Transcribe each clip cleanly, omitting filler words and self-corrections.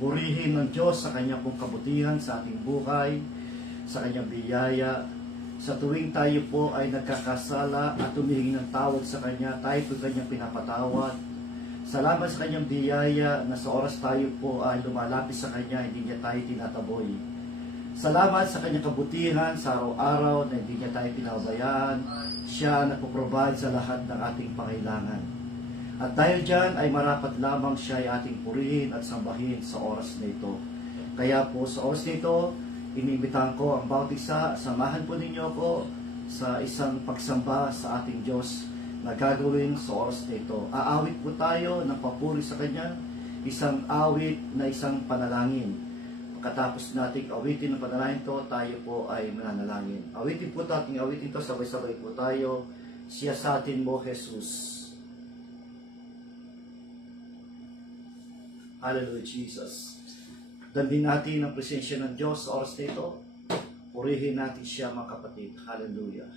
Purihin ng Diyos sa kanyang pong kabutihan sa ating buhay, sa kanyang biyaya. Sa tuwing tayo po ay nagkakasala at humihingi ng tawad sa kanya, tayo po kanyang pinapatawad. Salamat sa kanyang biyaya na sa oras tayo po ay lumalapit sa kanya, hindi niya tayo tinataboy. Salamat sa kanyang kabutihan sa araw-araw na hindi niya tayo pinabayaan. Siya nagpo-provide sa lahat ng ating pangailangan. At dahil dyan ay marapat lamang siya ay ating purihin at sambahin sa oras na ito. Kaya po sa oras na ito, inimbitahan ko ang bawat isa, samahan po ninyo ko sa isang pagsamba sa ating Diyos na gagawin sa oras na ito. Aawit po tayo ng papuri sa Kanya, isang awit na isang panalangin. Pagkatapos nating awitin ng panalangin ito, tayo po ay mananalangin. Awitin po ating awitin ito, sabay-sabay po tayo. Siyasatin mo, Jesus. Hallelujah, Jesus. Damhin natin ang presensya ng Diyos sa oras na ito. Purihin natin siya, mga kapatid. Hallelujah.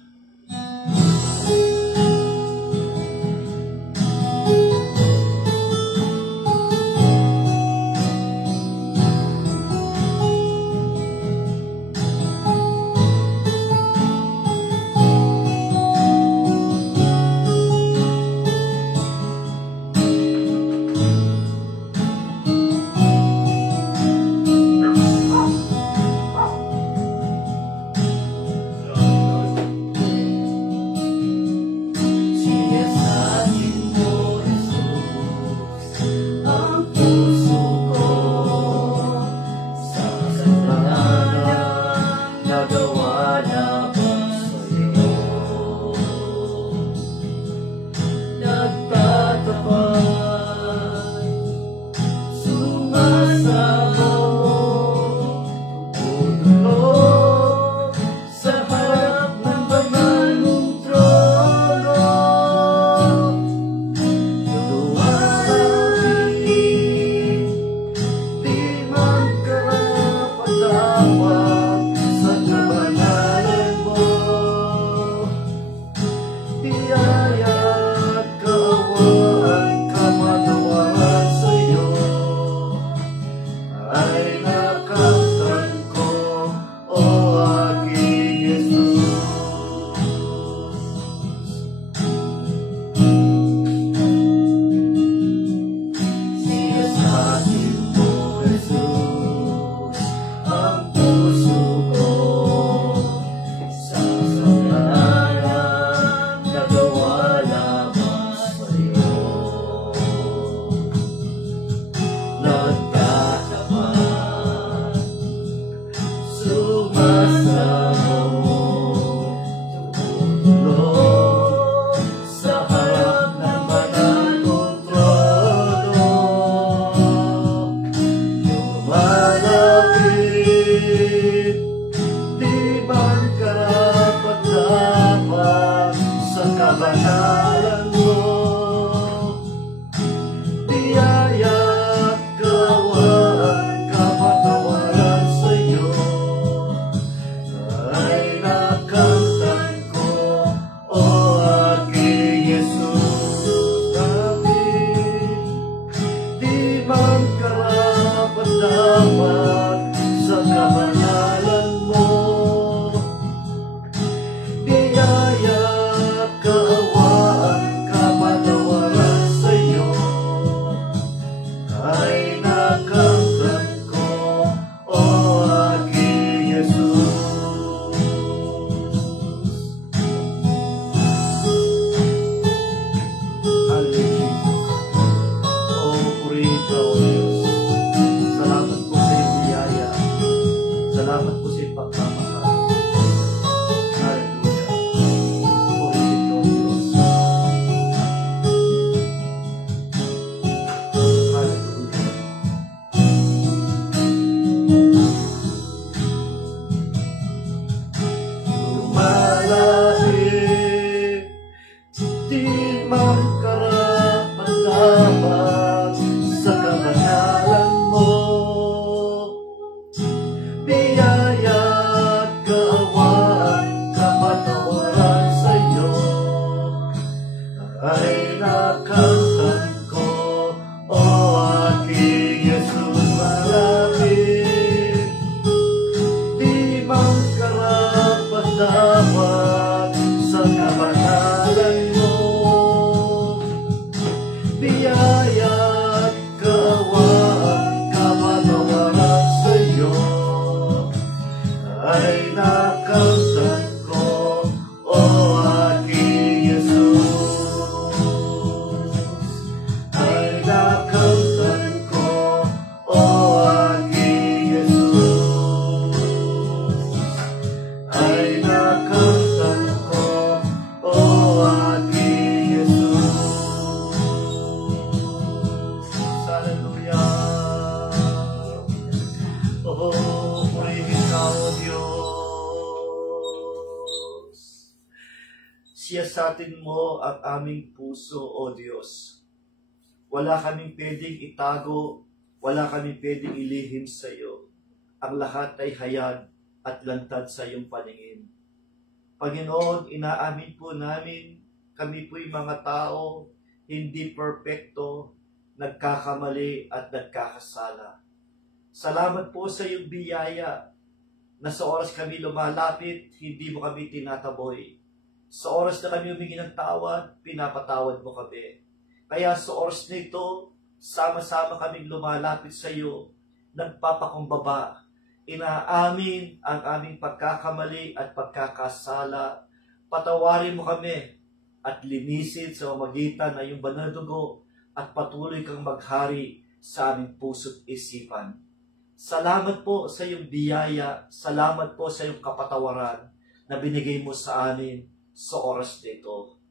siyasatin mo ang aming puso, O Diyos. Wala kaming pwedeng itago, wala kaming pwedeng ilihim sa iyo. Ang lahat ay hayag at lantad sa iyong paningin. Panginoon, inaamin po namin, kami po'y mga tao, hindi perpekto, nagkakamali at nagkakasala. Salamat po sa iyong biyaya na sa oras kami lumalapit, hindi mo kami tinataboy. Sa oras na kami humingi ng tawad, pinapatawad mo kami. Kaya sa oras na ito, sama-sama kaming lumalapit sa iyo, nagpapakumbaba, inaamin ang aming pagkakamali at pagkakasala. Patawarin mo kami at linisin sa magitan na iyong banal na dugo at patuloy kang maghari sa aming puso't isipan. Salamat po sa iyong biyaya, salamat po sa iyong kapatawaran na binigay mo sa amin sa oras nito.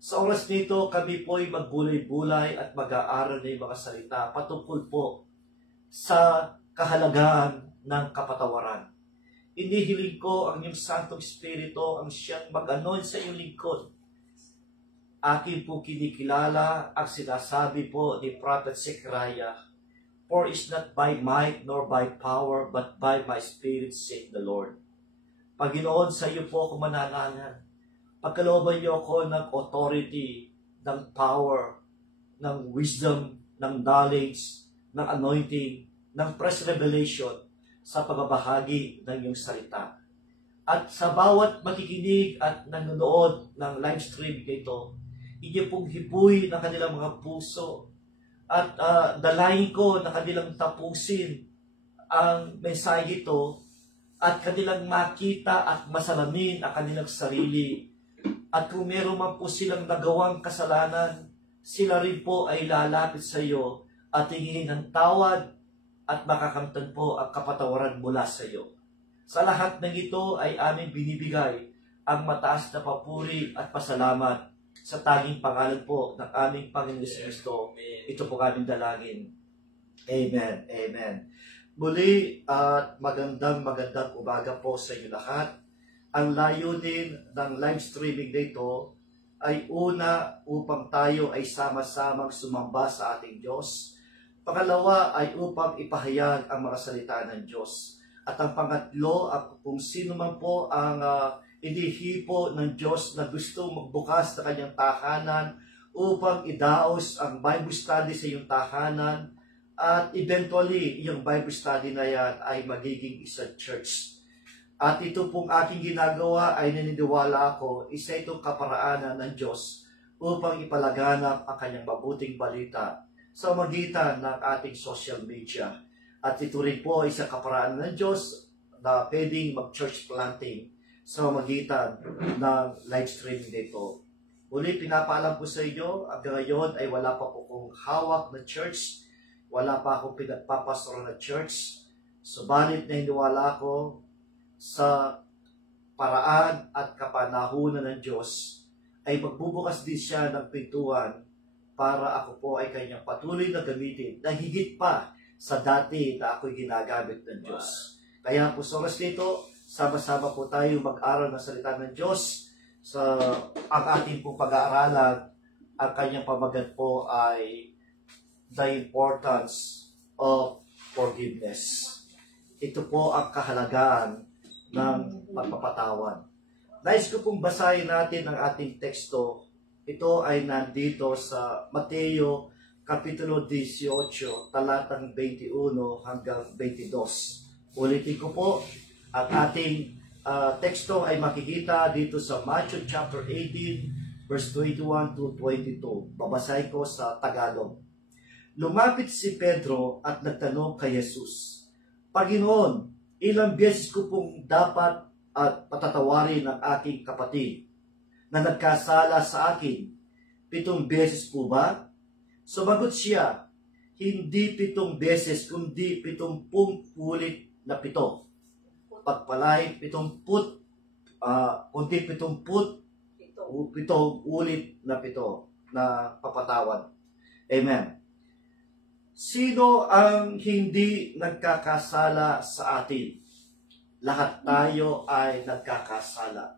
Sa oras nito, kami po'y magbulay-bulay at mag-aaral ng mga salita patungkol po sa kahalagaan ng kapatawaran. Inihiling ko ang iyong Santong Espiritu ang siyang mag-anoint sa iyong lingkod. Akin po kinikilala ang sinasabi po ni Prophet Zechariah, "For it's not by might nor by power, but by my Spirit, saith the Lord." Panginoon, sa iyo po ako mananahan. Pagkalooban niyo ako ng authority, ng power, ng wisdom, ng knowledge, ng anointing, ng fresh revelation sa pagbabahagi ng iyong salita. At sa bawat makikinig at nanonood ng live stream nito, inyo pong hipuy ng kanilang mga puso at dalahin ko na kanilang tapusin ang mensahe ito at kanilang makita at masalamin ang kanilang sarili. At kung meron man po silang nagawang kasalanan, sila rin po ay lalapit sa iyo at hingin ng tawad at makakamtan po ang kapatawaran mula sa iyo. Sa lahat ng ito ay aming binibigay ang mataas na papuri at pasalamat sa tanging pangalan po ng aming Panginoon Kristo. Ito po aming dalangin. Amen. Amen. Muli at magandang umaga po sa inyo lahat. Ang layunin ng live streaming dito ay una upang tayo ay sama-samang sumamba sa ating Diyos. Pangalawa ay upang ipahayag ang mga salita ng Diyos. At ang pangatlo, kung sino man po ang inihipo ng Diyos na gusto magbukas sa kanyang tahanan upang idaos ang Bible study sa iyong tahanan at eventually, yung Bible study na yan ay magiging isang church. At ito pong aking ginagawa ay naniniwala ako, isa itong kaparaanan ng Diyos upang ipalaganap ang kanyang mabuting balita sa magitan ng ating social media. At ito rin po ay isang kaparaanan ng Diyos na pwedeng mag-church planting sa magitan ng live streaming dito. Uli, pinapaalam po sa inyo, hanggang ngayon ay wala pa po kong hawak na church, wala pa akong pinagpapastor na church. Subalit na hiniwala ko sa paraan at kapanahunan ng Diyos ay magbubukas din siya ng pintuan para ako po ay kanyang patuloy na gamitin na higit pa sa dati na ako'y ginagamit ng Diyos. Kaya po sa oras nito, sama-sama po tayo mag-aral ng salita ng Diyos. Sa ang ating pong pag-aaralan, ang kanyang pamagat po ay the importance of forgiveness. Ito po ang kahalagaan ng pagpapatawad. Nais ko pong basahin natin ang ating teksto. Ito ay nandito sa Mateo Kapitulo 18, talatang 21 hanggang 22. Ulitin ko po, ang ating teksto ay makikita dito sa Matthew chapter 18, verse 21 to 22. Babasahin ko sa Tagalog. Lumapit si Pedro at nagtanong kay Jesus, "Panginoon, ilang beses ko pong dapat at patatawarin ang aking kapatid na nagkasala sa akin? 7 beses po ba?" Sumagot siya, "Hindi 7 beses, kundi 70 ulit na 7. Pagpalay, 70, kundi 70 ulit na 7 na papatawad." Amen. Sino ang hindi nagkakasala sa atin? Lahat tayo ay nagkakasala.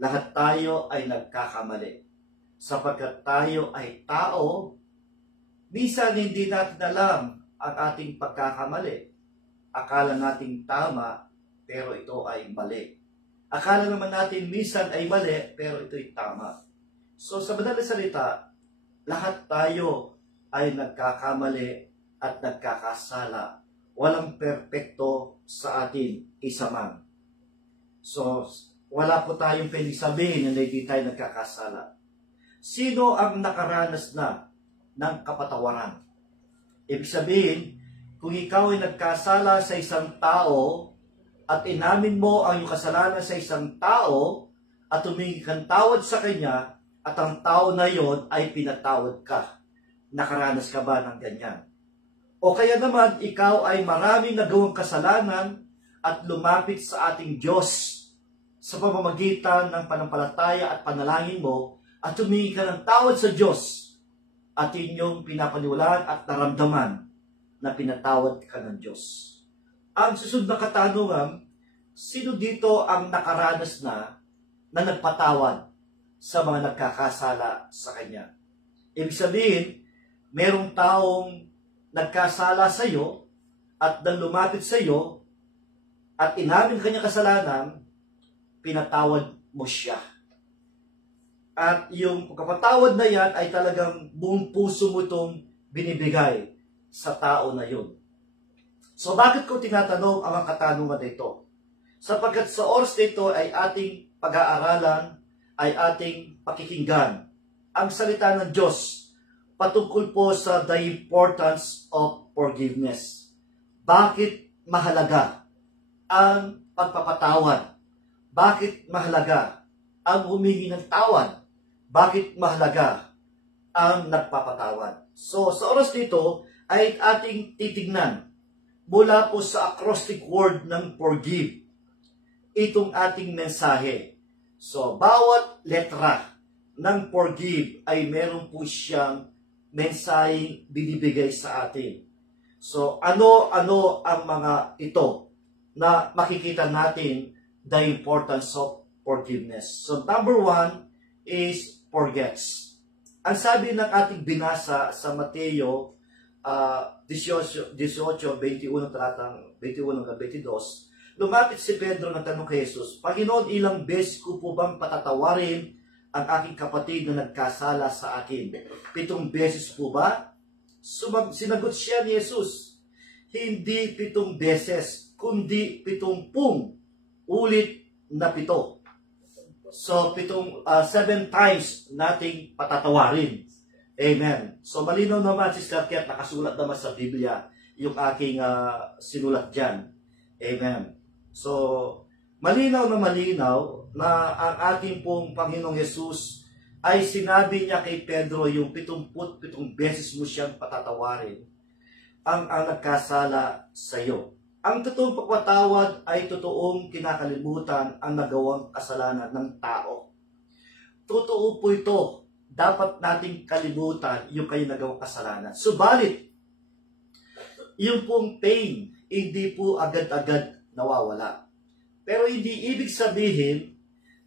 lahat tayo ay nagkakamali. Sapagkat tayo ay tao, minsan hindi natin alam ang ating pagkakamali. Akala nating tama, pero ito ay mali. Akala naman natin minsan ay mali, pero ito ay tama. So sa madaling salita, lahat tayo ay nagkakamali at nagkakasala. Walang perpekto sa atin isa man. So, wala po tayong pwedeng sabihin na hindi tayo nagkakasala. Sino ang nakaranas na ng kapatawaran? Ibig sabihin, kung ikaw ay nagkasala sa isang tao at inamin mo ang iyong kasalanan sa isang tao at humingi kang tawad sa kanya at ang tao na yon ay pinatawad ka, nakaranas ka ba ng ganyan? O kaya naman, ikaw ay maraming nagawang kasalanan at lumapit sa ating Diyos sa pamamagitan ng panampalataya at panalangin mo at humingi ka ng tawad sa Diyos at inyong pinapaniwalaan at naramdaman na pinatawad ka ng Diyos. Ang susunod na katanungan, sino dito ang nakaranas na nagpatawad sa mga nagkakasala sa Kanya? Ibig sabihin, merong taong nagkasala sa iyo at nang lumapit sa iyo at inamin kanyang kasalanan, pinatawad mo siya. At yung pagkapatawad na yan ay talagang buong puso mo itong binibigay sa tao na yun. So bakit ko tinatanong ang katanungan na ito? Sapagkat sa oras nito ay ating pag-aaralan, ay ating pakikinggan ang salita ng Diyos patungkol po sa the importance of forgiveness. Bakit mahalaga ang pagpapatawad? Bakit mahalaga ang humingi ng tawad? Bakit mahalaga ang nagpapatawad? So, sa oras dito ay ating titignan mula po sa acrostic word ng forgive itong ating mensahe. So, bawat letra ng forgive ay meron po siyang mensaheng binibigay sa atin. So, ano-ano ang mga ito na makikita natin the importance of forgiveness. So, number 1 is forgets. Ang sabi ng ating binasa sa Mateo 18:21 talatang 21 hanggang 22, lumapit si Pedro na tanong kay Jesus, Panginoon, ilang beses ko po bang patatawarin ang aking kapatid na nagkasala sa akin? 7 beses po ba? Sinagot siya ni Jesus, hindi 7 beses, kundi 70 ulit na 7. So, 7 times nating patatawarin. Amen. So, malinaw naman, Sister Kat, nakasulat naman sa Biblia yung aking sinulat dyan. Amen. So, malinaw na ang ating pong Panginoong Yesus ay sinabi niya kay Pedro yung 77 beses mo siyang patatawarin ang nagkasala sa iyo. Ang totoong pagpatawad ay totoong kinakalimutan ang nagawang kasalanan ng tao. Totoo po ito. Dapat nating kalimutan yung kayo nagawang kasalanan. Subalit, yung pong pain, hindi po agad-agad nawawala. Pero hindi ibig sabihin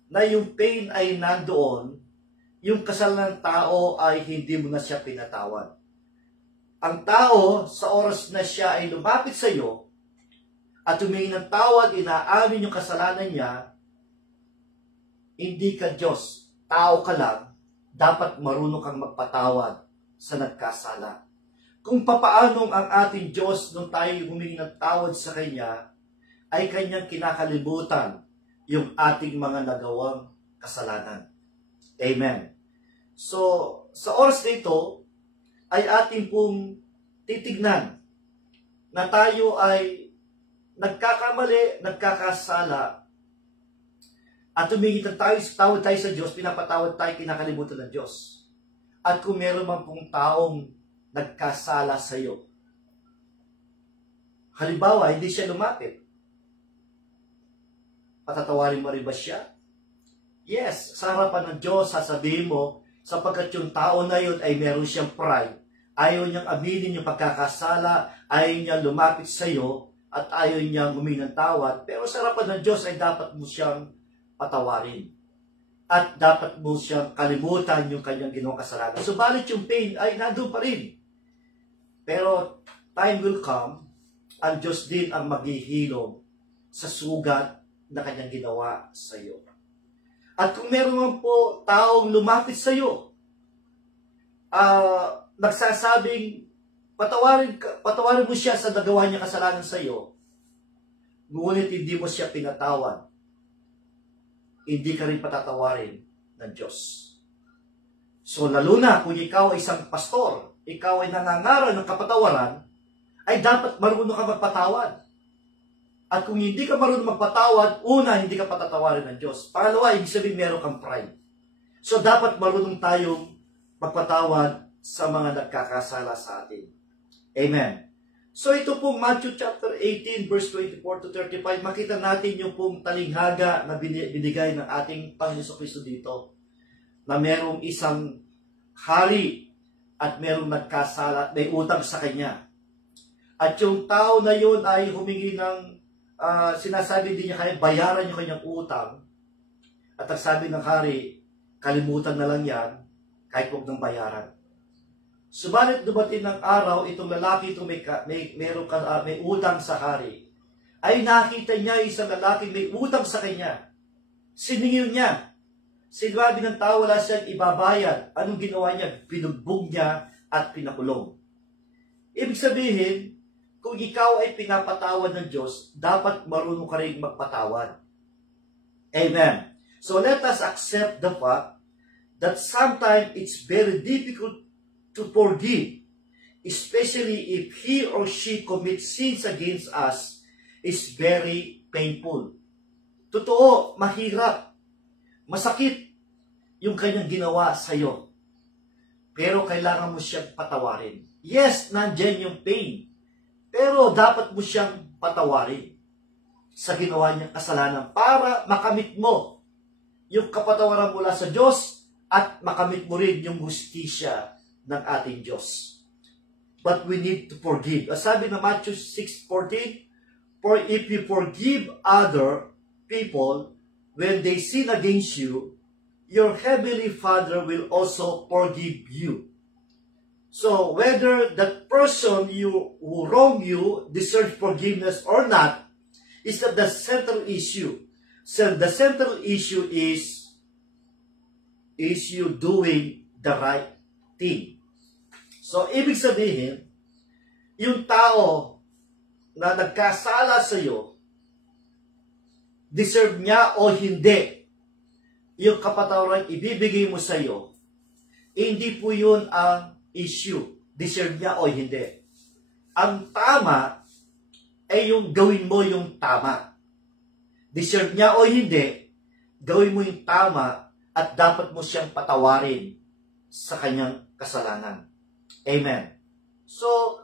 na yung pain ay nandoon, yung kasalanan ng tao ay hindi mo na siya pinatawad. Ang tao, sa oras na siya ay lumapit sa iyo, at humingi ng tawad, inaamin yung kasalanan niya, hindi ka Diyos, tao ka lang, dapat marunong kang magpatawad sa nagkasala. Kung papaanong ang ating Diyos nung tayo humingi ng tawad sa Kanya, ay Kanyang kinakalimutan yung ating mga nagawang kasalanan. Amen. So, sa oras nito, ay ating pong titignan na tayo ay nagkakamali, nagkakasala, at humingi ng tawad tayo sa Diyos, pinapatawad tayo, kinakalimutan ng Diyos. At kung meron man pong taong nagkasala sa iyo, halimbawa, hindi siya lumapit, patatawarin mo rin ba siya? Yes, sa harapan ng Diyos, sasabihin mo, sapagkat yung tao na yun ay meron siyang pride, ayaw niyang aminin yung pagkakasala, ayaw niyang lumapit sa iyo, at ayaw niyang humingi ng tawad, pero sa harapan ng Diyos ay dapat mo siyang patawarin. at dapat mo siyang kalimutan yung kanyang ginawang kasalanan. Subalit yung pain ay nandun pa rin. Pero time will come, ang Diyos din ang maghihilom sa sugat na kanyang ginawa sa iyo. At kung meron man po taong lumapit sa iyo, nagsasabing, patawarin mo siya sa nagawa niya kasalanan sa iyo, ngunit hindi mo siya pinatawad, hindi ka rin patatawarin ng Diyos. So lalo na kung ikaw ay isang pastor, ikaw ay nangangaral ng kapatawaran, ay dapat marunong ka magpatawad. At kung hindi ka marunong magpatawad, una, hindi ka patatawarin ng Diyos. Pangalawa, ibig sabihin meron kang pride. So dapat marunong tayong magpatawad sa mga nagkakasala sa atin. Amen. So ito pong Matthew chapter 18 verse 24 to 35, makita natin yung pong talinghaga na binigay ng ating Panginoon Kristo dito, na merong isang hari at merong nagkasala, may utang sa kanya. At yung tao na yun ay humingi ng, sinasabi din niya kaya bayaran yung kanyang utang. At ang sabi ng hari, kalimutan na lang yan, kahit huwag ng bayaran. Subalit dumating ng araw, itong lalaki ito may utang sa hari. Ay nakita niya isang lalaki may utang sa kanya. Siningil niya. Sinabi ng tao, wala siyang ibabayad. Anong ginawa niya? Pinugbog niya at pinakulong. Ibig sabihin, kung ikaw ay pinapatawad ng Diyos, dapat marunong ka rin magpatawad. Amen. So let us accept the fact that sometimes it's very difficult to forgive, especially if he or she commits sins against us, is very painful. Totoo, mahirap, masakit yung kanyang ginawa sa iyo. Pero kailangan mo siyang patawarin. Yes, nandiyan yung pain. Pero dapat mo siyang patawarin sa ginawa niyang kasalanan para makamit mo yung kapatawaran mula sa Diyos at makamit mo rin yung hustisya ng ating Diyos. But we need to forgive. Sabi na Matthew 6:14, for if you forgive other people when they sin against you, your heavenly Father will also forgive you. So whether that person who wronged you deserves forgiveness or not is not the central issue. So the central issue is you doing the right thing. So, ibig sabihin, yung tao na nagkasala sa iyo, deserve niya o hindi yung kapatawaran ibibigay mo sa iyo, hindi po yun ang issue. Deserve niya o hindi. Ang tama ay yung gawin mo yung tama. Deserve niya o hindi, gawin mo yung tama at dapat mo siyang patawarin sa kanyang kasalanan. Amen. So,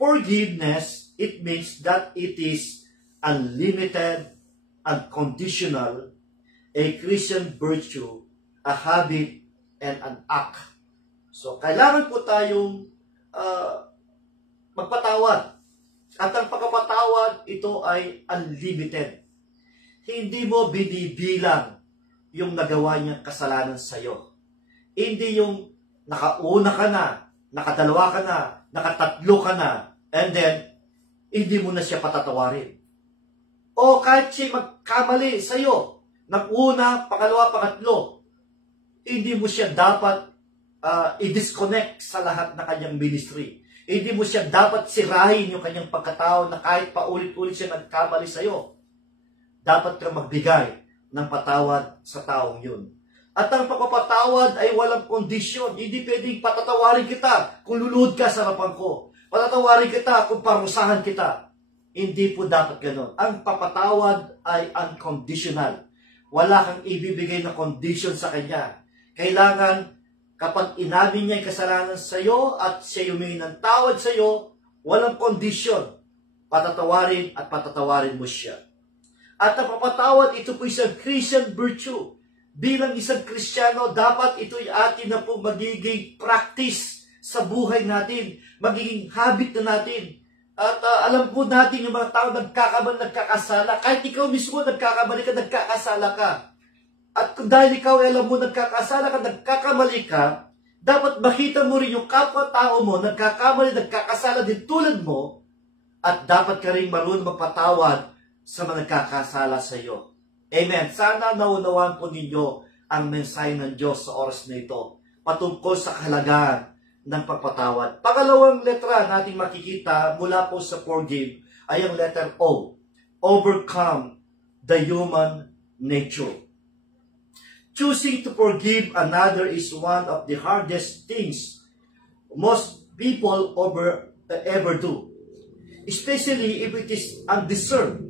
forgiveness, it means that it is unlimited, unconditional, a Christian virtue, a habit, and an act. So, kailangan po tayong magpatawad. At ang pagpapatawad, ito ay unlimited. Hindi mo binibilang yung nagawa niyang kasalanan sa iyo. Hindi yung nakauna ka na, nakadalawa ka na, nakatatlo ka na, and then, hindi mo na siya patatawarin. O kahit siya magkamali sa iyo, nag-una, pangalawa, pangatlo, hindi mo siya dapat i-disconnect sa lahat ng kanyang ministry. Hindi mo siya dapat sirahin yung kanyang pagkatao na kahit paulit-ulit siya nagkamali sa iyo. Dapat ka magbigay ng patawad sa taong yun. At ang pagpapatawad ay walang kondisyon. Hindi pwedeng patatawarin kita kung luluhod ka sa harapan ko. Patatawarin kita kung parusahan kita. Hindi po dapat gano'n. Ang papatawad ay unconditional. Wala kang ibibigay na condition sa kanya. Kailangan, kapag inamin niya yung kasalanan sa iyo at siya humingi ng tawad sa iyo, walang kondisyon. Patatawarin at patatawarin mo siya. At ang papatawad, ito po isang Christian virtue. Bilang isang Kristiyano, dapat ito'y atin na po magiging practice sa buhay natin, magiging habit na natin. At alam po natin yung mga tao nagkakasala. Kahit ikaw mismo nagkakamali ka, nagkakasala ka. At kung dahil ikaw alam mo nagkakasala ka, nagkakamali ka, dapat makita mo rin yung kapwa-tao mo, nagkakamali, nagkakasala din tulad mo, at dapat ka rin marunong magpatawad sa mga nagkakasala sa iyo. Amen. Sana naunawaan po ninyo ang mensahe ng Diyos sa oras na ito patungkol sa kahalagahan ng pagpatawad. Pangalawang letra nating makikita mula po sa forgive ay ang letter O. Overcome the human nature. Choosing to forgive another is one of the hardest things most people ever do. Especially if it is undeserved.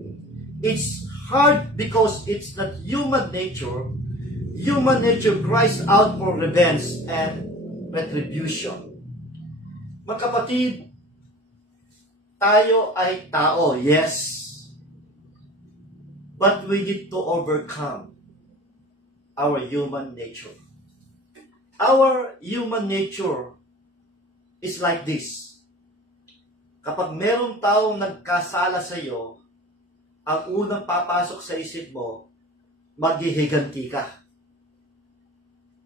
It's hard because it's not human nature. Human nature cries out for revenge and retribution. Mga kapatid, tayo ay tao, yes. But we need to overcome our human nature. Our human nature is like this. Kapag merong taong nagkasala sa iyo, ang unang papasok sa isip mo, maghihiganti ka.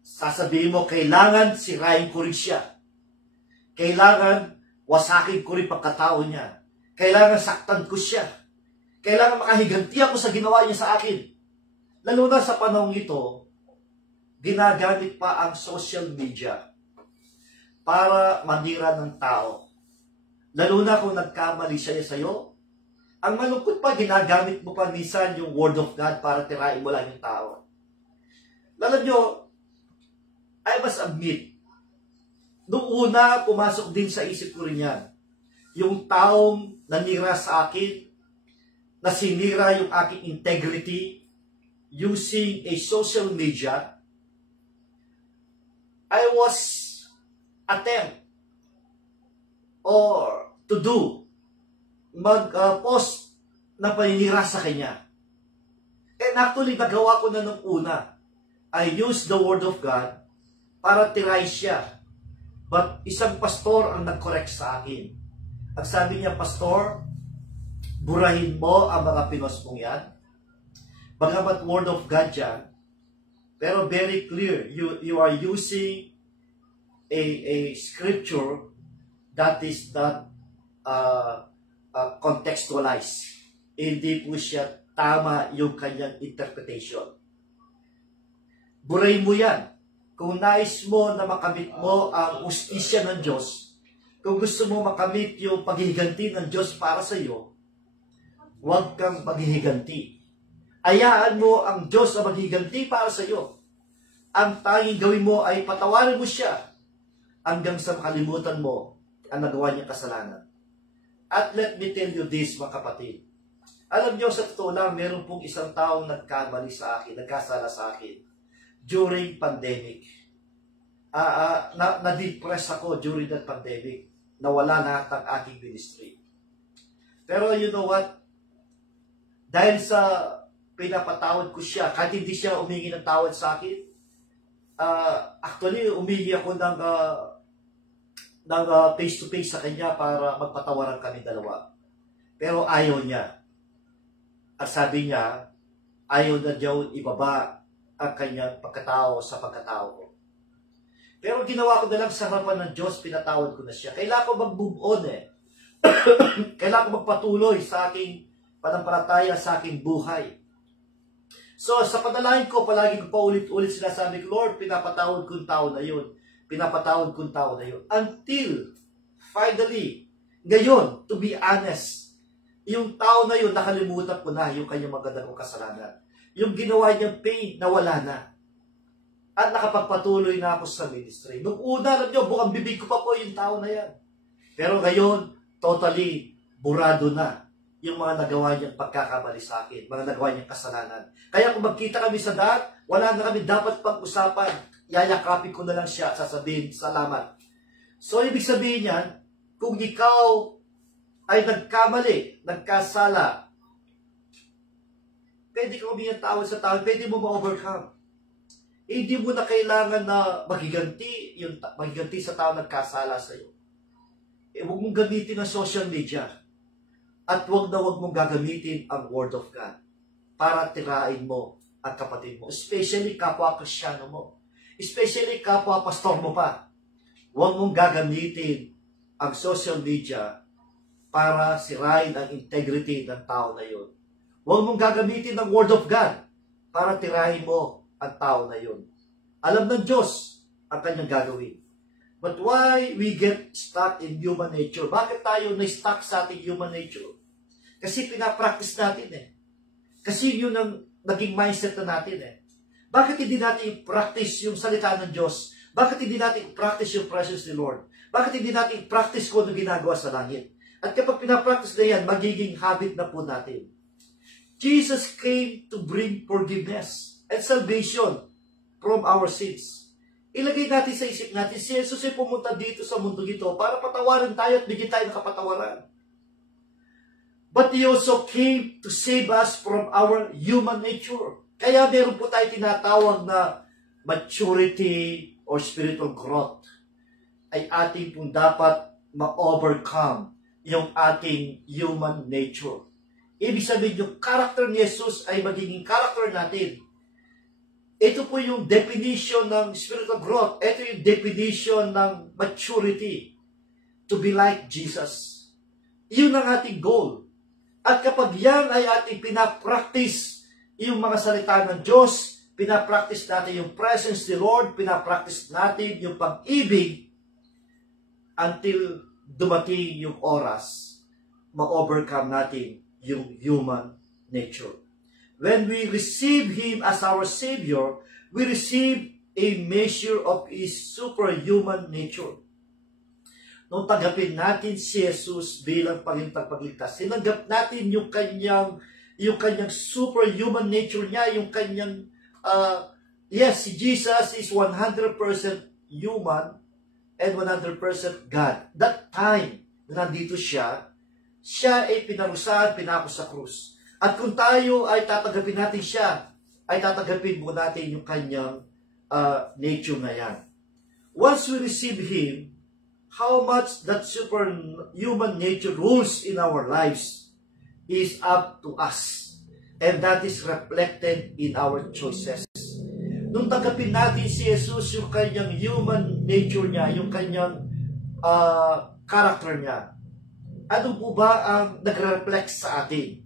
Sasabihin mo, kailangan sirain ko rin siya. Kailangan wasakin ko rin pagkatao niya. Kailangan saktan ko siya. Kailangan makahiganti ako sa ginawa niya sa akin. Lalo na sa panahong ito, ginagamit pa ang social media para manira ng tao. Lalo na kung nagkamali siya sa iyo, ang malungkot pa, ginagamit mo pa minsan yung word of God para tirain mo lang yung tao. Alam nyo, I must admit, noong una, pumasok din sa isip ko rin yan. Yung taong nanira sa akin, na sinira yung aking integrity, using a social media, I was attempt or to do mag-post na paninira sa kanya. And actually, nagawa ko na nung una. I used the word of God para tiray siya. But isang pastor ang nag-correct sa akin. Ang sabi niya, Pastor, burahin mo ang mga pinos mong yan. Bagamat word of God yan, pero very clear, you are using a scripture that is not contextualized. Hindi po siya tama yung kanyang interpretation. Burahin mo yan. Kung nais mo na makamit mo ang ustisya ng Diyos, kung gusto mo makamit yung paghihiganti ng Diyos para sa iyo, huwag kang maghihiganti. Hayaan mo ang Diyos na maghihiganti para sa iyo. Ang tanging gawin mo ay patawarin mo siya hanggang sa makalimutan mo ang nagawa niyang kasalanan. At let me tell you this, mga kapatid. Alam niyo, sa totoo lang, meron pong isang taong nagkamali sa akin, nagkasala sa akin during pandemic. Na-depress ako during that pandemic. Nawala lahat ng aking ministry. Pero you know what? Dahil sa pinapatawad ko siya, kahit hindi siya umingi ng tawad sa akin, actually, umingi ako ng face-to-face sa kanya para magpatawaran kami dalawa. Pero ayaw niya. At sabi niya, ayaw na daw ibaba ang kanyang pagkatao sa pagkatao ko. Pero ginawa ko na lang sa harapan ng Diyos, pinatawad ko na siya. Kailangan ko mag-move on eh. Kailangan ko magpatuloy sa aking panampalataya, sa aking buhay. So, sa panalangin ko, palagi ko pa ulit-ulit sinasabi ko, Lord, pinapatawad ko yung tao na yun. Pinapatawad ko yung tao na yun. Until, finally, ngayon, to be honest, yung tao na yun, nakalimutan ko na yung kanyang magandang kasalanan. Yung ginawa niyang pain, nawala na. At nakapagpatuloy na ako sa ministry. Nung una, alam niyo, bukang bibig ko pa po yung tao na yan. Pero ngayon, totally, burado na yung mga nagawa niyang pagkakamali sa akin, mga nagawa niyang kasalanan. Kaya kung magkita kami sa daan, wala na kami dapat pag-usapan. Yayakapin ko na lang siya at sasabihin, salamat. So, ibig sabihin yan, kung ikaw ay nagkamali, nagkasala, pwede ka humingi ng tawad sa tao, pwede mo ma-overcome. Hindi mo na kailangan na maghiganti sa tao nagkasala sa iyo. Huwag mong gamitin ang social media. At huwag mong gagamitin ang Word of God para tirain mo ang kapatid mo. Especially kapwa Kristyano mo. Especially kapwa pastor mo pa. Huwag mong gagamitin ang social media para sirain ang integrity ng tao na yun. Huwag mong gagamitin ang Word of God para tirahin mo ang tao na yun. Alam ng Diyos ang kanyang gagawin. But why we get stuck in human nature? Bakit tayo na-stuck sa ating human nature? Kasi pinapractice natin eh. Kasi yun ang naging mindset na natin eh. Bakit hindi natin i-practice yung salita ng Diyos? Bakit hindi natin i-practice yung presence ni Lord? Bakit hindi natin i-practice kung ano ginagawa sa langit? At kapag pinapractice na yan, magiging habit na po natin. Jesus came to bring forgiveness and salvation from our sins. Ilagay natin sa isip natin, si Jesus ay pumunta dito sa mundo ito para patawarin tayo at bigyan tayo ng kapatawaran. But He also came to save us from our human nature. Kaya meron po tayo tinatawag na maturity or spiritual growth. Ay ating pong dapat ma-overcome yung ating human nature. Ibig sabihin, yung character ni Jesus ay magiging character natin. Ito po yung definition ng spiritual growth. Ito yung definition ng maturity. To be like Jesus. Yun ang ating goal. At kapag yan ay ating pinapractice yung mga salita ng Diyos, pinapractice natin yung presence ni Lord, pinapractice natin yung pag-ibig until dumating yung oras, ma-overcome natin yung human nature. When we receive Him as our Savior, we receive a measure of His superhuman nature. Nung tanggapin natin si Jesus bilang Panginoon tagapagligtas, sinanggap natin yung kanyang superhuman nature niya, yung kanyang, yes, si Jesus is 100% human and 100% God. That time na nandito siya ay pinarusahan, pinako sa krus. At kung tayo ay tatanggapin natin siya, ay tatanggapin mo natin yung kanyang nature na yan. Once we receive Him, how much that superhuman nature rules in our lives is up to us. And that is reflected in our choices. Nung tanggapin natin si Jesus, yung kanyang human nature niya, yung kanyang character niya, ano po ba ang nagre-reflect sa atin?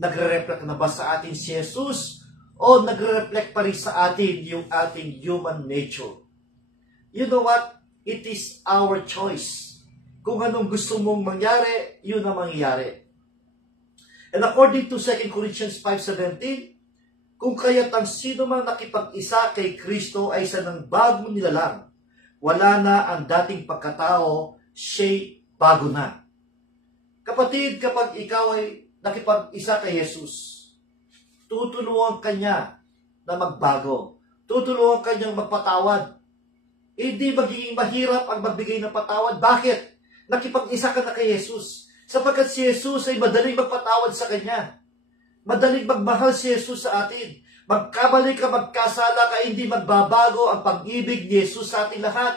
Nagre-reflect na ba sa atin si Jesus o nagre-reflect pa rin sa atin yung ating human nature? You know what? It is our choice. Kung anong gusto mong mangyari, yun ang mangyayari. And according to 2 Corinthians 5:17, kung kaya't ang sino mang nakipag-isa kay Kristo ay isa ng bagong nilalang, wala na ang dating pagkatao, siya'y bago na. Kapatid, kapag ikaw ay nakipag-isa kay Jesus, tutulungan ka niya na magbago. Tutulungan ka niyang magpatawad. Hindi magiging mahirap ang magbigay ng patawad. Bakit? Nakipag-isa ka na kay Jesus. Sapagkat si Jesus ay madaling magpatawad sa Kanya. Madaling magmahal si Jesus sa atin. Magkamali ka, magkasala ka, hindi magbabago ang pag-ibig ni Jesus sa ating lahat.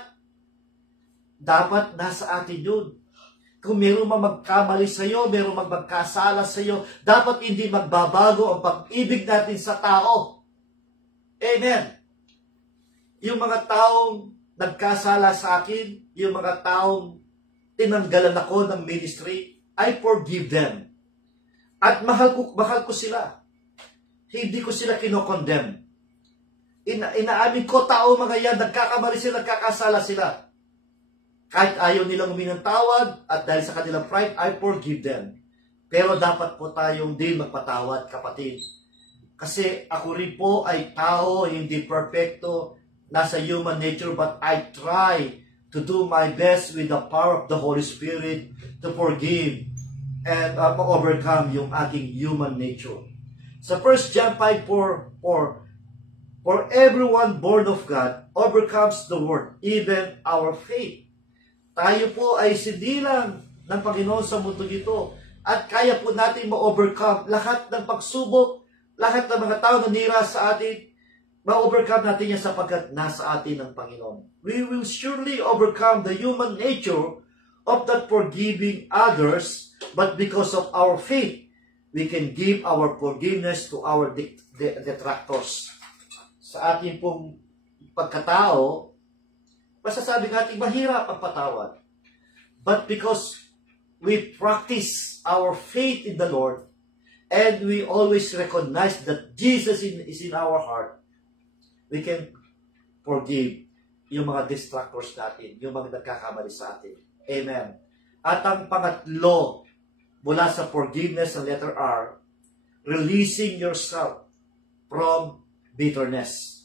Dapat nasa atin yun. Kung meron magkamali sa iyo, meron magkasala sa iyo, dapat hindi magbabago ang pag-ibig natin sa tao. Amen. Yung mga taong nagkasala sa akin, yung mga taong tinanggalan ako ng ministry, I forgive them. At mahal ko sila. Hindi ko sila kinokondemn. Inaamin ko, tao mga yan, nagkakamali sila, nagkakasala sila. Kahit ayaw nilang humingi ng tawad, at dahil sa kanilang pride, I forgive them. Pero dapat po tayong din magpatawad, kapatid. Kasi ako rin po ay tao, hindi perfecto, nasa human nature, but I try to do my best with the power of the Holy Spirit to forgive and overcome yung aking human nature. Sa 1 John 5:4, for everyone born of God overcomes the world, even our faith. Tayo po ay sindilang ng Panginoon sa mundo ito at kaya po natin ma-overcome lahat ng pagsubok, lahat ng mga tao na nira sa atin, ma-overcome natin yan sapagkat nasa atin ang Panginoon. We will surely overcome the human nature of not forgiving others, but because of our faith, we can give our forgiveness to our detractors. Sa ating pong pagkatao, masasabi natin mahirap ang patawad. But because we practice our faith in the Lord, and we always recognize that Jesus is in our heart, we can forgive yung mga distractors natin, yung mga nagkakamali sa atin. Amen. At ang pangatlo, mula sa forgiveness ng letter R, releasing yourself from bitterness.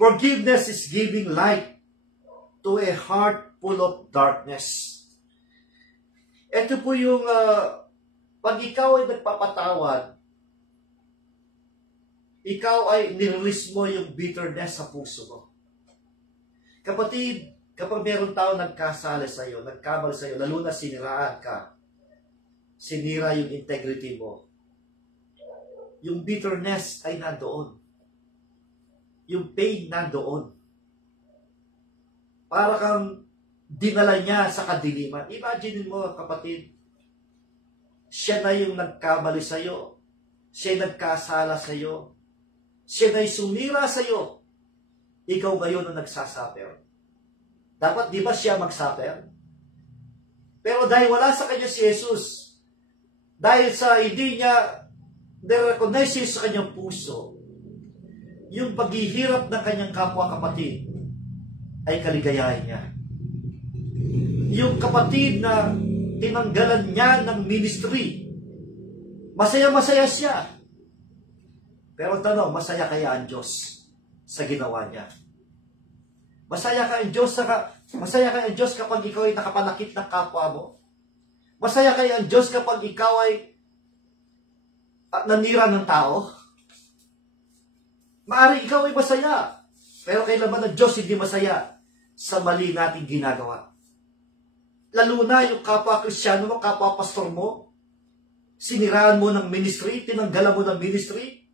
Forgiveness is giving light to a heart full of darkness. Ito po yung pag ikaw ay nagpapatawad, ikaw ay nirelease mo yung bitterness sa puso mo. Kapatid, kapag meron tao nagkasala sa iyo, nagkamal sa iyo, lalo na siniraan ka, sinira yung integrity mo, yung bitterness ay nandoon. Yung pain nandoon. Para kang dinala niya sa kadiliman. Imagine mo, kapatid, siya na yung nagkamali sa iyo. Siya yung nagkasala sa iyo. Siya na yung sumira sa iyo. Ikaw ngayon ang nagsasuffer. Dapat di ba siya magsuffer? Pero dahil wala sa kanya si Jesus, dahil sa hindi niya na-recognize sa kanyang puso, yung paghihirap ng kanyang kapwa kapatid ay kaligayahin niya. Yung kapatid na tinanggalan niya ng ministry, masaya-masaya siya. Pero tanong, masaya kaya ang Diyos sa ginawa niya? Masaya kaya ang Diyos kapag ikaw ay nakapanakit ng kapwa mo? Masaya kaya ang Diyos kapag ikaw ay nanira ng tao? Maaari ikaw ay masaya, pero kailangan ng Diyos hindi masaya sa mali nating ginagawa. Lalo na yung kapwa Kristiyano mo, kapwa pastor mo, siniraan mo ng ministry, tinanggalan mo ng ministry,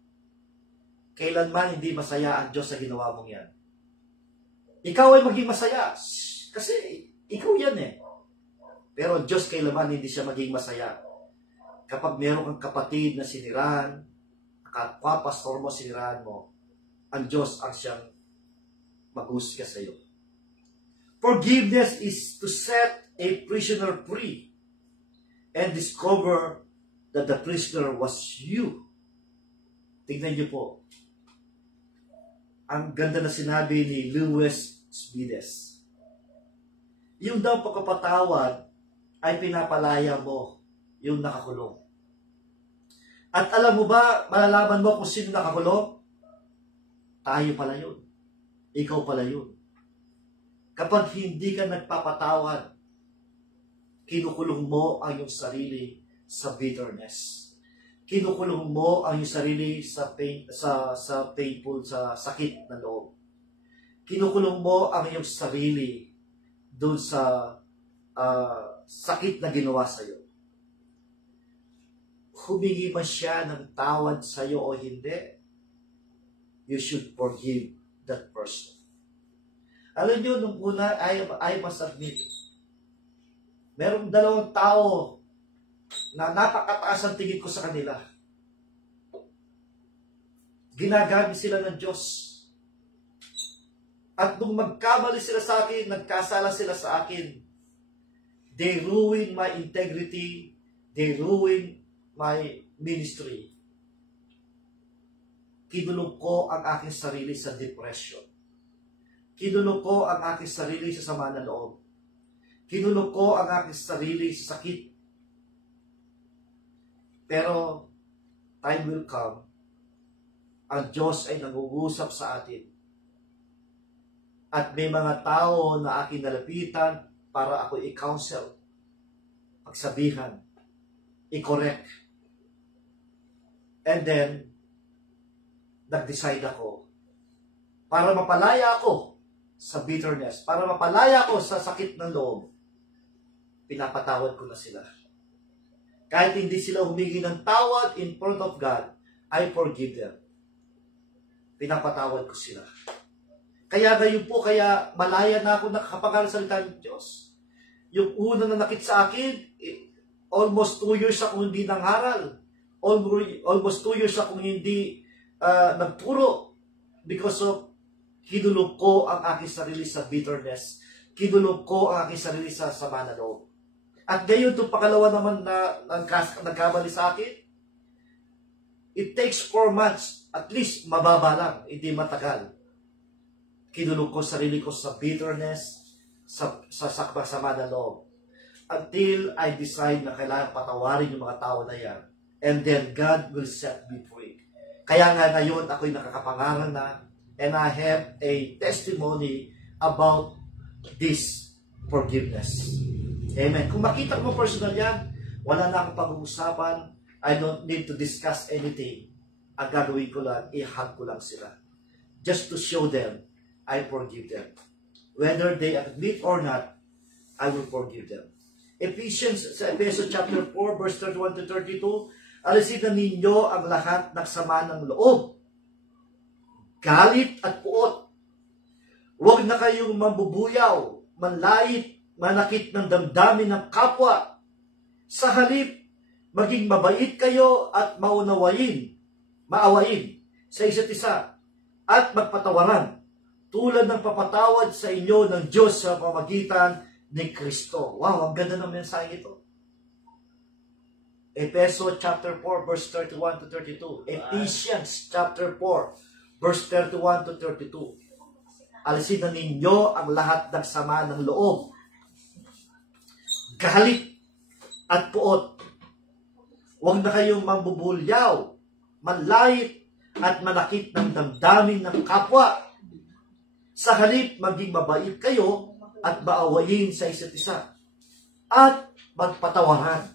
kailanman hindi masaya ang Diyos sa ginawa mong yan. Ikaw ay maging masaya, kasi ikaw yan eh. Pero ang Diyos kailanman hindi siya maging masaya. Kapag meron kang kapatid na siniraan, kapwa pastor mo siniraan mo, ang Diyos ang siyang maghusga sa iyo. Forgiveness is to set a prisoner free and discover that the prisoner was you. Tignan niyo po. Ang ganda na sinabi ni Lewis Smedes. Yung daw pagkapatawad ay pinapalaya mo yung nakakulong. At alam mo ba, malalaman mo kung sino nakakulong? Tayo pala yun. Ikaw pala yun. Kapag hindi ka nagpapatawad, kinukulong mo ang iyong sarili sa bitterness. Kinukulong mo ang iyong sarili sa painful, sa sakit na loob. Kinukulong mo ang iyong sarili doon sa sakit na ginawa sa iyo. Humingi man siya ng tawad sa iyo o hindi, you should forgive that person. Alam niyo, nung una, I must admit, merong dalawang tao na napakataas ang tingin ko sa kanila. Ginagamit sila ng Diyos. At nung magkamali sila sa akin, nagkasala sila sa akin, they ruin my integrity, they ruin my ministry. Kinulong ko ang aking sarili sa depression. Kinulong ko ang aking sarili sa sama ng loob. Kinulong ko ang aking sarili sa sakit. Pero, time will come, ang Diyos ay nangungusap sa atin. At may mga tao na aking nalapitan para ako i-counsel, pagsabihan, i-correct. And then, nag-decide ako para mapalaya ako sa bitterness, para mapalaya ako sa sakit ng loob. Pinapatawad ko na sila. Kahit hindi sila humingi ng tawad in front of God, I forgive them. Pinapatawad ko sila. Kaya ngayon po, kaya malaya na ako nakakapangaral sa salita ng Diyos. Yung una na nakit sa akin, almost 2 years akong hindi nangharal. Almost 2 years akong hindi nagturo because of kinulog ko ang aking sarili sa bitterness. Kinulog ko ang aking sarili sa sama na loob. At ngayon, itong pangalawa naman na nagkamali sa akin, it takes 4 months, at least mababa lang, hindi matagal. Kinulog ko sarili ko sa bitterness, sa sama na loob. Until I decide na kailangan patawarin yung mga tao na yan. And then God will set me free. Kaya nga ngayon, ako'y nakakapangaral na, and I have a testimony about this forgiveness. Amen. Kung makita mo personal yan, wala na akong pag-uusapan. I don't need to discuss anything. Ang gagawin ko lang, i-hug ko lang sila. Just to show them, I forgive them. Whether they admit or not, I will forgive them. Ephesians chapter 4, verse 31 to 32, alisin na ninyo ang lahat ng sama ng loob, galit at puot. Huwag na kayong mambubuyaw, manlait, manakit ng damdamin ng kapwa. Sa halip, maging mabait kayo at maawain sa isa't isa at magpatawaran tulad ng papatawad sa inyo ng Diyos sa pamamagitan ni Kristo. Wow, ang ganda ng mensahe ito. Ephesians chapter 4 verse 31 to 32. Ephesians chapter 4 verse 31 to 32. Alisin na ninyo ang lahat ng sama ng loob, galit at puot. Huwag na kayong mambubulyaw, manlait at manakit ng damdamin ng kapwa. Sa halip, maging mabait kayo at maawain sa isa't isa at magpatawaran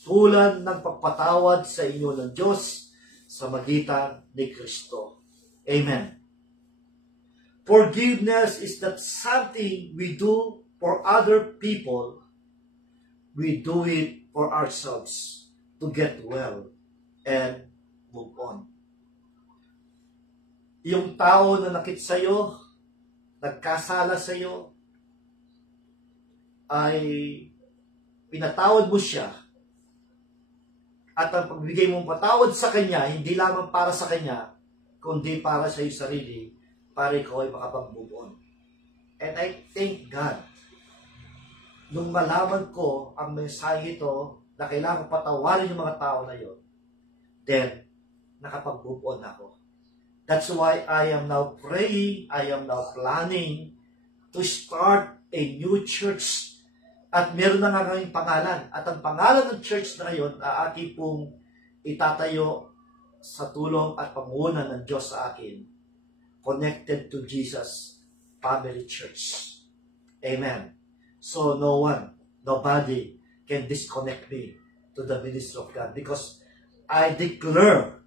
tulad ng pagpatawad sa inyo ng Diyos sa magitan ni Kristo. Amen. Forgiveness is not something we do for other people. We do it for ourselves to get well and move on. Yung tao na nakit sa'yo, nagkasala sa'yo, ay pinatawad mo siya. At ang pagbigay mong patawad sa kanya, hindi lamang para sa kanya, kundi para sa iyong sarili, para ikaw ay makapag-move on. And I thank God, nung malaman ko ang mensahe ito, na kailangan patawarin yung mga tao na yun, then, nakapag-move on ako. That's why I am now praying, I am now planning to start a new church. At meron na nga ngayong pangalan. At ang pangalan ng church na ngayon, aking pong itatayo sa tulong at pangunan ng Diyos sa akin, Connected to Jesus Family Church. Amen. So nobody can disconnect me to the ministry of God, because I declare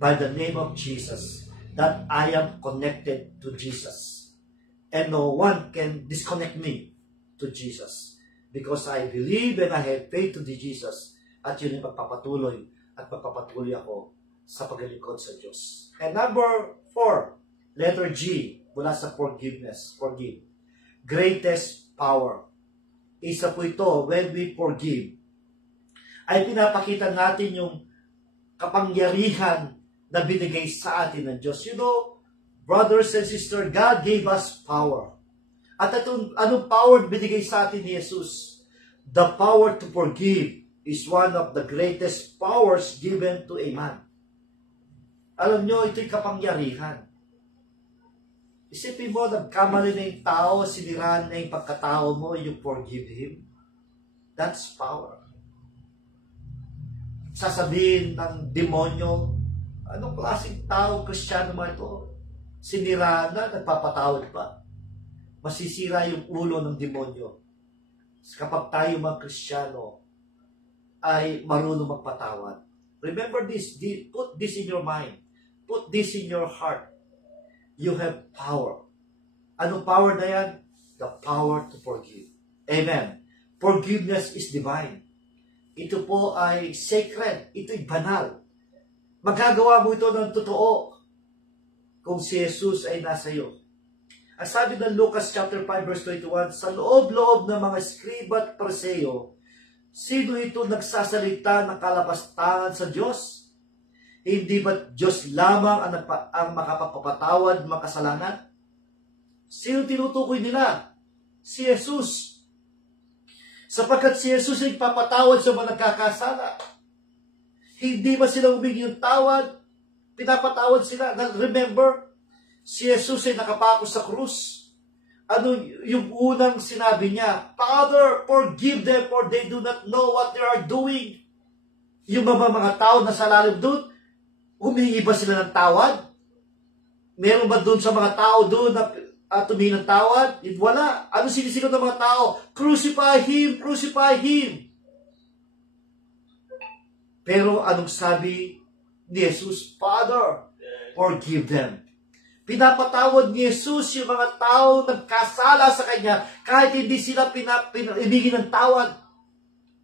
by the name of Jesus that I am connected to Jesus. And no one can disconnect me to Jesus, because I believe and I have faith to Jesus, at yun yung magpapatuloy ako sa paglilingkod sa Diyos. And number 4, letter G, mula sa forgiveness, forgive. Greatest power. Isa po ito, when we forgive, ay pinapakita natin yung kapangyarihan na binigay sa atin ng Diyos. You know, brothers and sisters, God gave us power. At anong power binigay sa atin ni Jesus? The power to forgive is one of the greatest powers given to a man. Alam nyo, ito'y kapangyarihan. Isipin mo, nagkamali na yung tao, siniraan na yung pagkatao mo, you forgive him. That's power. Sasabihin ng demonyo, anong klaseng tao, Kristiyano mo ito? Siniraan na, nagpapatawad pa. Masisira yung ulo ng demonyo. Kapag tayo mga Kristiyano ay marunong magpatawad. Remember this, put this in your mind. Put this in your heart. You have power. Anong power na yan? The power to forgive. Amen. Forgiveness is divine. Ito po ay sacred. Ito'y banal. Magagawa mo ito ng totoo kung si Jesus ay nasa iyo. Ang sabi ng Lucas chapter 5 verse 21, sa loob-loob ng mga Skriba at Pariseo, Sino ito nagsasalita ng kalapastangan sa Diyos? Hindi ba Diyos lamang ang makapagpapatawad ng kasalanan? Sino tinutukoy nila? Si Jesus. Sapagkat si Jesus ay papatawad sa mga nagkakasala. Hindi ba sila humingi ng tawad? Pinapatawad sila. Remember, si Jesus ay nakapako sa krus. Ano yung unang sinabi niya? Father, forgive them for they do not know what they are doing. Yung mga tao na sa lalim doon, humingi ba sila ng tawad? Meron ba doon sa mga tao doon na humingi ng tawad? Wala. Ano sinisigaw ng mga tao? Crucify Him! Crucify Him! Pero anong sabi ni Jesus? Father, forgive them. Pinapatawad ni Jesus yung mga tao nagkasala sa Kanya kahit hindi sila ibigin ng tawad.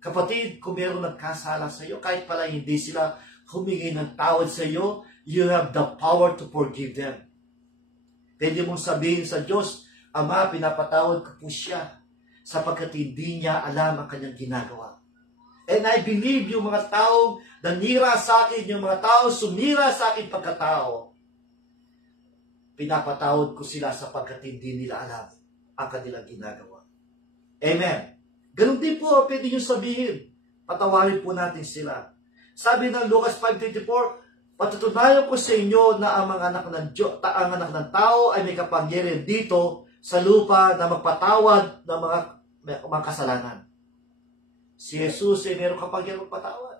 Kapatid, kung meron nagkasala sa iyo, kahit pala hindi sila humingi ng tawad sa iyo, you have the power to forgive them. Pwede mong sabihin sa Diyos, Ama, pinapatawad ko po siya sapagkat hindi niya alam ang kanyang ginagawa. And I believe yung mga tao nanira sa akin, yung mga tao sumira sa akin pagkatao, pinapatawad ko sila sapagkat hindi nila alam ang kanilang ginagawa. Amen. Ganun din po, pwede nyo sabihin, patawarin po natin sila. Sabi ng Lucas 5:24, patutunayan ko sa inyo na ang mga anak ng tao ay may kapangyarihan dito sa lupa na magpatawad ng mga kasalanan. Si Jesus ay mayroong kapangyarihan magpatawad.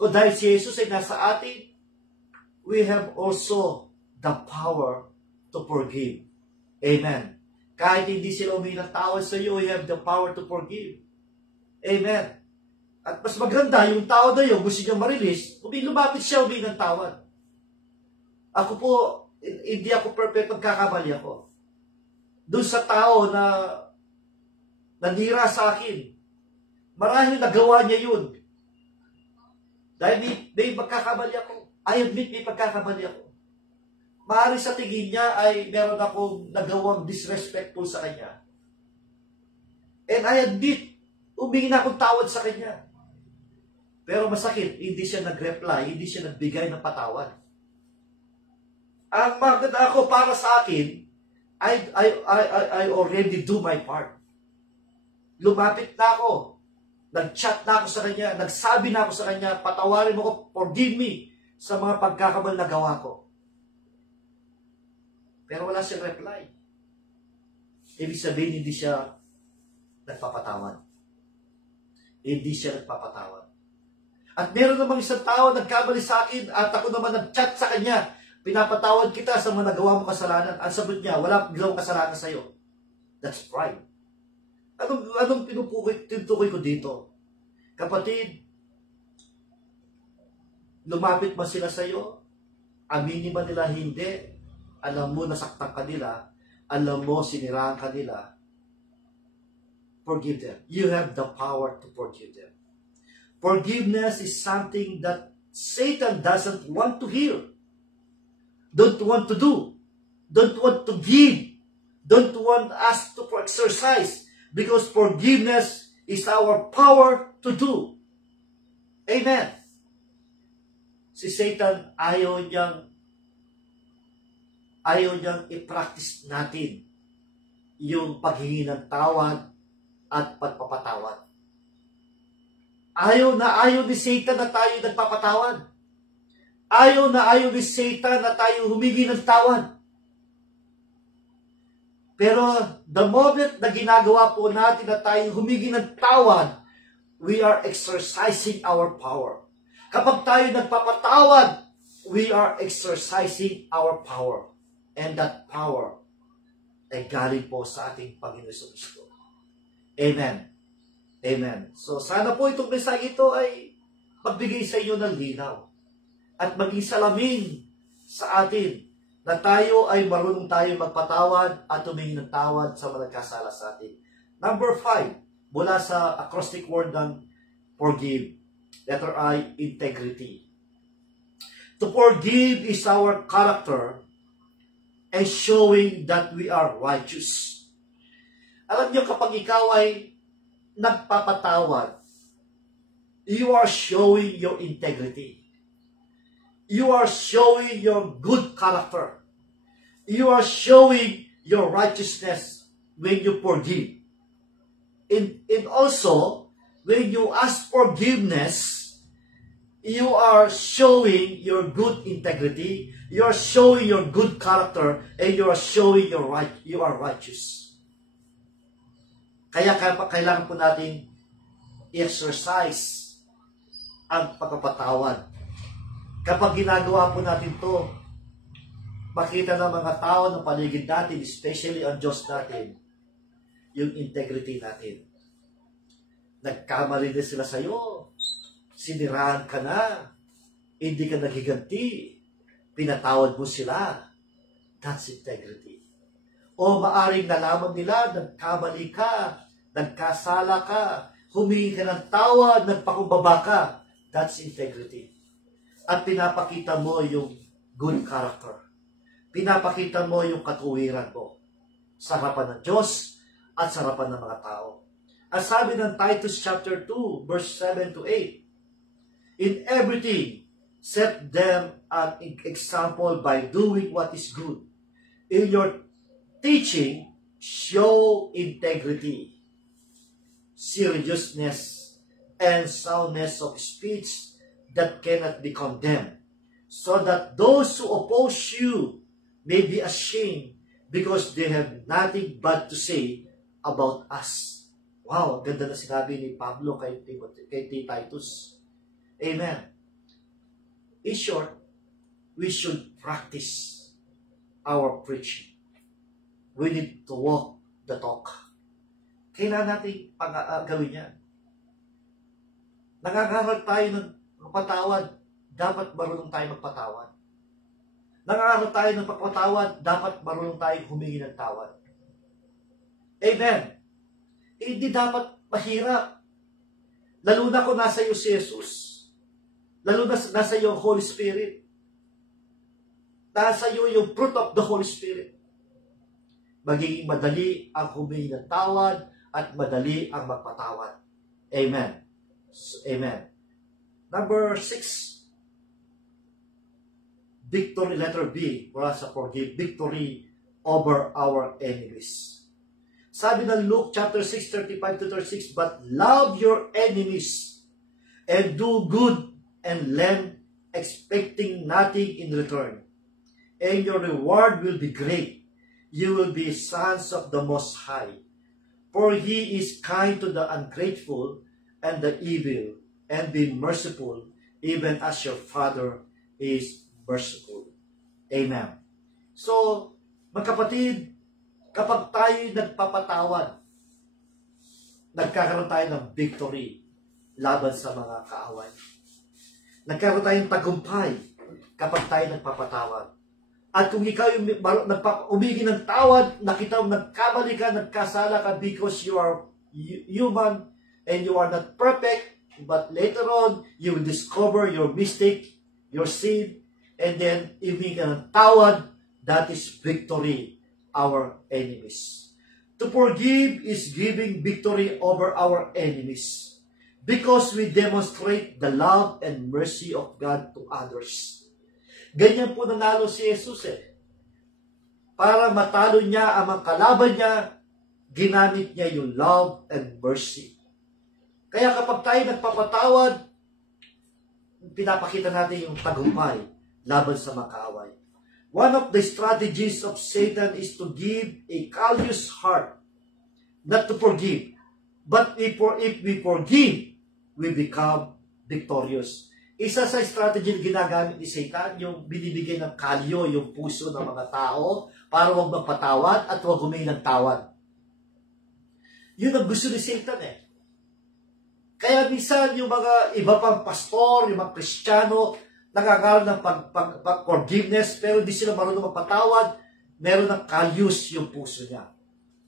Kung dahil si Jesus ay nasa atin, we have also the power to forgive. Amen. Kahit hindi sila humingi ng tawad sa iyo, you have the power to forgive. Amen. At mas maganda, yung tao na yun, gusto niya ma-release, lumapit siya, humingi ng tawad. Ako po, hindi ako perfect, magkakamali ako. Doon sa tao na nanira sa akin, marahil nagawa niya yun. Dahil may magkakamali ako. I admit may pagkakamali ako. Maaari sa tingin niya ay meron akong nagawang disrespectful sa kanya. And I admit, humingi na akong tawad sa kanya. Pero masakit, hindi siya nag-reply, hindi siya nagbigay ng patawad. Ang maganda ako para sa akin, I already do my part. Lumapit na ako, nag-chat na ako sa kanya, nagsabi na ako sa kanya, patawarin mo ko, forgive me sa mga pagkakamali na gawa ko. Pero wala siyang reply. Ibig sabihin, hindi siya nagpapatawad. Hindi siya nagpapatawad. At meron namang isang tao nagkamali sa akin at ako naman nag-chat sa kanya. Pinapatawad kita sa mga nagawa mo kasalanan. Ang sagot niya, wala gawang kasalanan sa iyo. That's pride. Anong tinutukoy ko dito? Kapatid, lumapit ba sila sa iyo? Aminin ba nila hindi? Alam mo nasaktan ka nila, alam mo siniraan ka nila, forgive them. You have the power to forgive them. Forgiveness is something that Satan doesn't want to hear, don't want to do, don't want to give, don't want us to exercise, because forgiveness is our power to do. Amen. Si Satan ayaw niyang i-practice natin yung paghingi ng tawad at pagpapatawad. Ayaw ni Satan na tayo nagpapatawad. Ayaw ni Satan na tayo humingi ng tawad. Pero the moment na ginagawa po natin na tayo humingi ng tawad, we are exercising our power. Kapag tayo nagpapatawad, we are exercising our power. And that power ay galing po sa ating Panginoon Kristo. Amen. Amen. So sana po itong mensahe ito ay magbigay sa inyo ng linaw at maging salamin sa atin na tayo ay marunong tayo magpatawad at humingi ng tawad sa mga nagkasala sa atin. Number 5, mula sa acrostic word ng forgive. Letter I, integrity. To forgive is our character and showing that we are righteous. Alam niyo, kapag ikaw ay nagpapatawad, you are showing your integrity. You are showing your good character. You are showing your righteousness when you forgive. And also, when you ask forgiveness, you are showing your good integrity, you are showing your good character, and you are showing you are righteous. Kaya kailangan po natin i-exercise ang pagpapatawad. Kapag ginagawa po natin to, makita ng mga tao ng paligid natin, especially ang Diyos natin, yung integrity natin. Nagkamali din sila sa'yo. Siniraan ka na. Hindi ka naghiganti. Pinatawad mo sila. That's integrity. O maaring nalaman nila, nagkamali ka, nagkasala ka, humingi ka ng tawad, nagpakumbaba ka. That's integrity. At pinapakita mo yung good character. Pinapakita mo yung katuwiran mo sa harapan ng Diyos at sa harapan ng mga tao. Ang sabi ng Titus chapter 2, verse 7 to 8, in everything, set them an example by doing what is good. In your teaching, show integrity, seriousness, and soundness of speech that cannot be condemned, so that those who oppose you may be ashamed because they have nothing bad to say about us. Wow, ganda na sinabi ni Pablo kay Titus. Amen. In short, we should practice our preaching. We need to walk the talk. Kailangan natin gawin yan. Nangangarap tayo ng patawad, dapat marunong tayo magpatawad. Nangangarap tayo ng pagpatawad, dapat marunong tayo humingi ng tawad. Amen. Hindi dapat mahirap. Lalo na kung nasa iyo si Jesus. Lalo na nasa iyo ang Holy Spirit. Nasa iyo yung fruit of the Holy Spirit. Magiging madali ang humingi ng tawad at madali ang magpatawad. Amen. Amen. Number 6. Victory, letter B, para sa forgive. Victory over our enemies. Sabi ng Luke chapter 6, 35-36, but love your enemies and do good and lend, expecting nothing in return. And your reward will be great. You will be sons of the Most High. For He is kind to the ungrateful and the evil, and be merciful, even as your Father is merciful. Amen. So, magkapatid, kapag tayo nagpapatawad, nagkakaroon tayo ng victory laban sa mga kaaway. Nagkaroon tayo ng tagumpay kapag tayo nagpapatawad. At kung ikaw yung umigi ng tawad, nakita mo nagkamali ka, nagkasala ka because you are human and you are not perfect, but later on, you will discover your mistake, your sin, and then umigi ka ng tawad, that is victory our enemies. To forgive is giving victory over our enemies because we demonstrate the love and mercy of God to others. Ganyan po nanalo si Jesus Para matalo niya ang mga kalaban niya, ginamit niya yung love and mercy. Kaya kapag tayo nagpapatawad, pinapakita natin yung tagumpay laban sa mga kaaway. One of the strategies of Satan is to give a callous heart, not to forgive. But if we forgive, we become victorious. Isa sa strategy na ginagamit ni Satan, yung binibigay ng kalyo, yung puso ng mga tao, para huwag magpatawad at huwag humingi ng tawad. Yun ang gusto ni Satan Kaya minsan yung mga iba pang pastor, yung mga Kristiyano, nagkakaroon ng forgiveness, pero hindi sila marunong magpatawad, meron ng kalyus yung puso niya.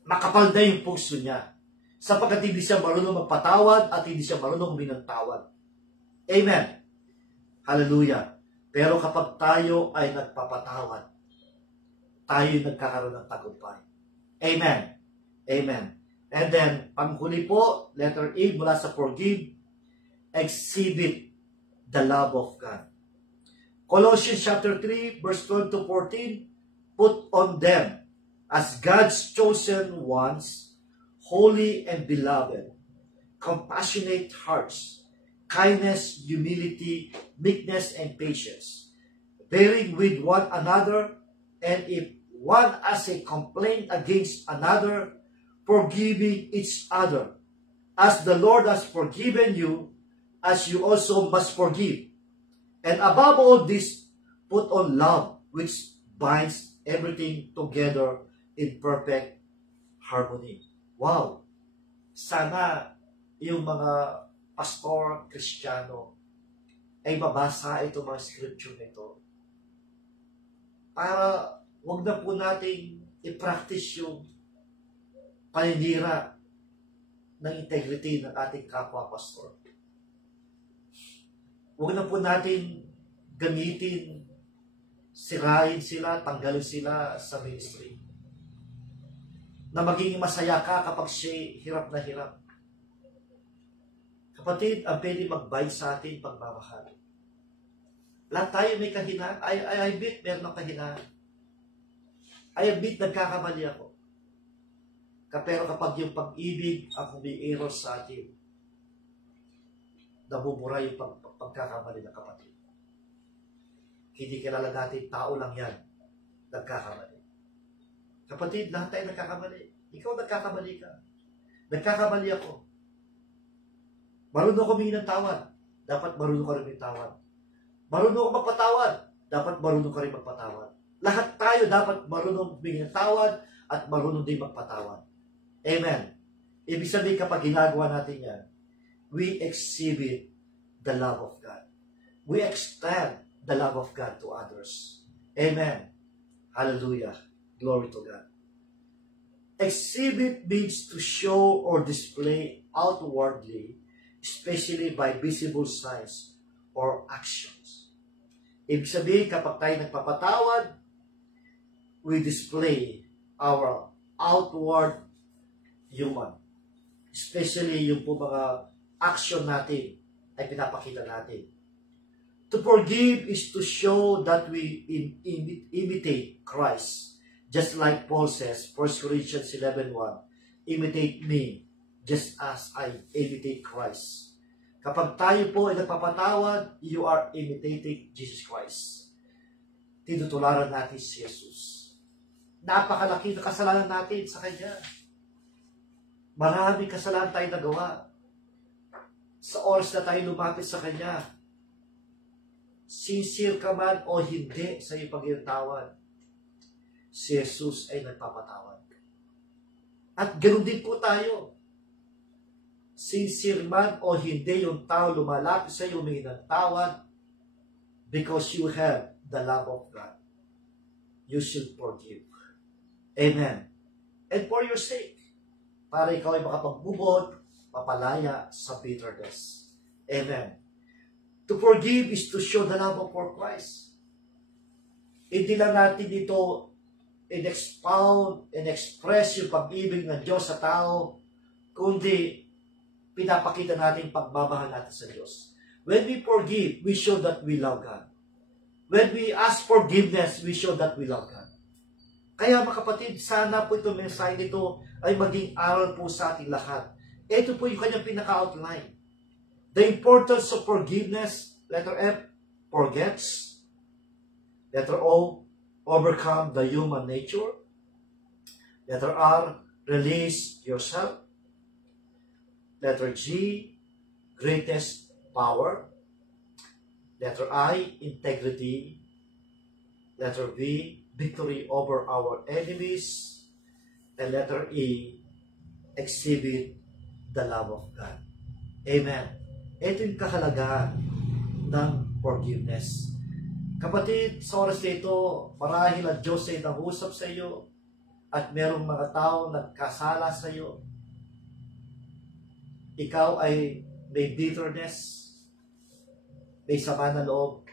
Makapal na yung puso niya. Sapagkat hindi siya marunong magpatawad at hindi siya marunong humingi ng tawad. Amen. Hallelujah. Pero kapag tayo ay nagpapatawad, tayo nagkakaroon ng tagumpay. Amen. Amen. And then, panghuli po, letter A mula sa forgive, exhibit the love of God. Colossians chapter 3, verse 12 to 14, put on them as God's chosen ones, holy and beloved, compassionate hearts, kindness, humility, meekness, and patience, bearing with one another, and if one has a complaint against another, forgiving each other, as the Lord has forgiven you, as you also must forgive. And above all this, put on love, which binds everything together in perfect harmony. Wow! Sana yung mga pastor, Kristiyano, ay mabasa itong mga scripture nito para wag na po nating i-practice yung paninira ng integrity ng ating kapwa pastor. Huwag na po natin gamitin, sirain sila, tanggalin sila sa ministry. Na maging masaya ka kapag siya hirap na hirap. Kapatid, ang pwede mag-bind sa atin pagmamahal. Lahat tayo may kahinaan. I admit, meron ng kahinaan. I admit, nagkakamali ako. Pero kapag yung pag-ibig ang umiiros sa atin, nabubura yung pagkakamali ng kapatid. Hindi kilala natin, tao lang yan, nagkakamali. Kapatid, lahat tayo nagkakamali. Ikaw nagkakamali ka. Nagkakamali ako. Marunong ko humingi ng tawad. Dapat marunong ka rin magpatawad. Marunong ko magpatawad. Dapat marunong ka rin magpatawad. Lahat tayo dapat marunong humingi ng tawad at marunong din magpatawad. Amen. Ibig sabihin kapag ginagawa natin yan, we exhibit the love of God. We extend the love of God to others. Amen. Hallelujah. Glory to God. Exhibit means to show or display outwardly, especially by visible signs or actions. Ibig sabihin, kapag tayo nagpapatawad, we display our outward human. Especially yung po mga action natin ay pinapakita natin. To forgive is to show that we imitate Christ. Just like Paul says, 1 Corinthians 11:1, imitate me just as I imitate Christ. Kapag tayo po ay nagpapatawad, you are imitating Jesus Christ. Tinutularan natin si Jesus. Napakalaki na kasalanan natin sa Kanya. Maraming kasalanan tayo nagawa. Sa oras na tayo lumapit sa Kanya, sincere ka man o hindi sa iyong pagkatawad, si Jesus ay nagpapatawad. At ganoon din po tayo. Sincere man o hindi yung tao lumalapit sa iyo, humingi ng tawad, because you have the love of God, you should forgive. Amen. And for your sake, para ikaw ay makapagbubod, mapalaya sa bitterness. Amen. To forgive is to show the love of our Christ. Hindi lang natin dito in-expound and express yung pag-ibig ng Diyos sa tao, kundi pinapakita natin pagmamahal natin sa Diyos. When we forgive, we show that we love God. When we ask forgiveness, we show that we love God. Kaya mga kapatid, sana po itong mensahe nito ay maging aral po sa ating lahat. Ito po yung kanyang pinaka-outline. The importance of forgiveness. Letter F, forgets. Letter O, overcome the human nature. Letter R, release yourself. Letter G, greatest power. Letter I, integrity. Letter V, victory over our enemies. And letter E, exhibit the love of God. Amen. Ito yung kahalagahan ng forgiveness. Kapatid, sa oras nito, marahil ang Diyos ay nangusap sa iyo at merong mga tao nagkasala sa iyo. Ikaw ay may bitterness, may sama na loob.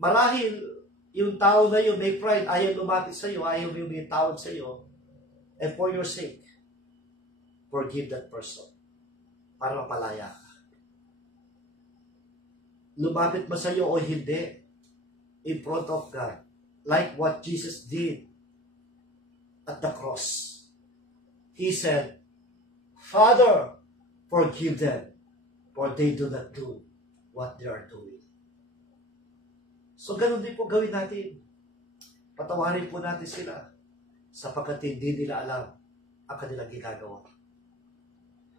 Marahil, yung tao na yun, may pride, ayaw lumapit sa iyo, ayaw may tawad sa iyo. And for your sake, forgive that person. para mapalaya ka. Lumapit ba sa iyo o hindi? In front of God. Like what Jesus did at the cross. He said, Father, forgive them, for they do not do what they are doing. So ganun din po gawin natin. Patawarin po natin sila sapagkat hindi nila alam ang kanilang ginagawa.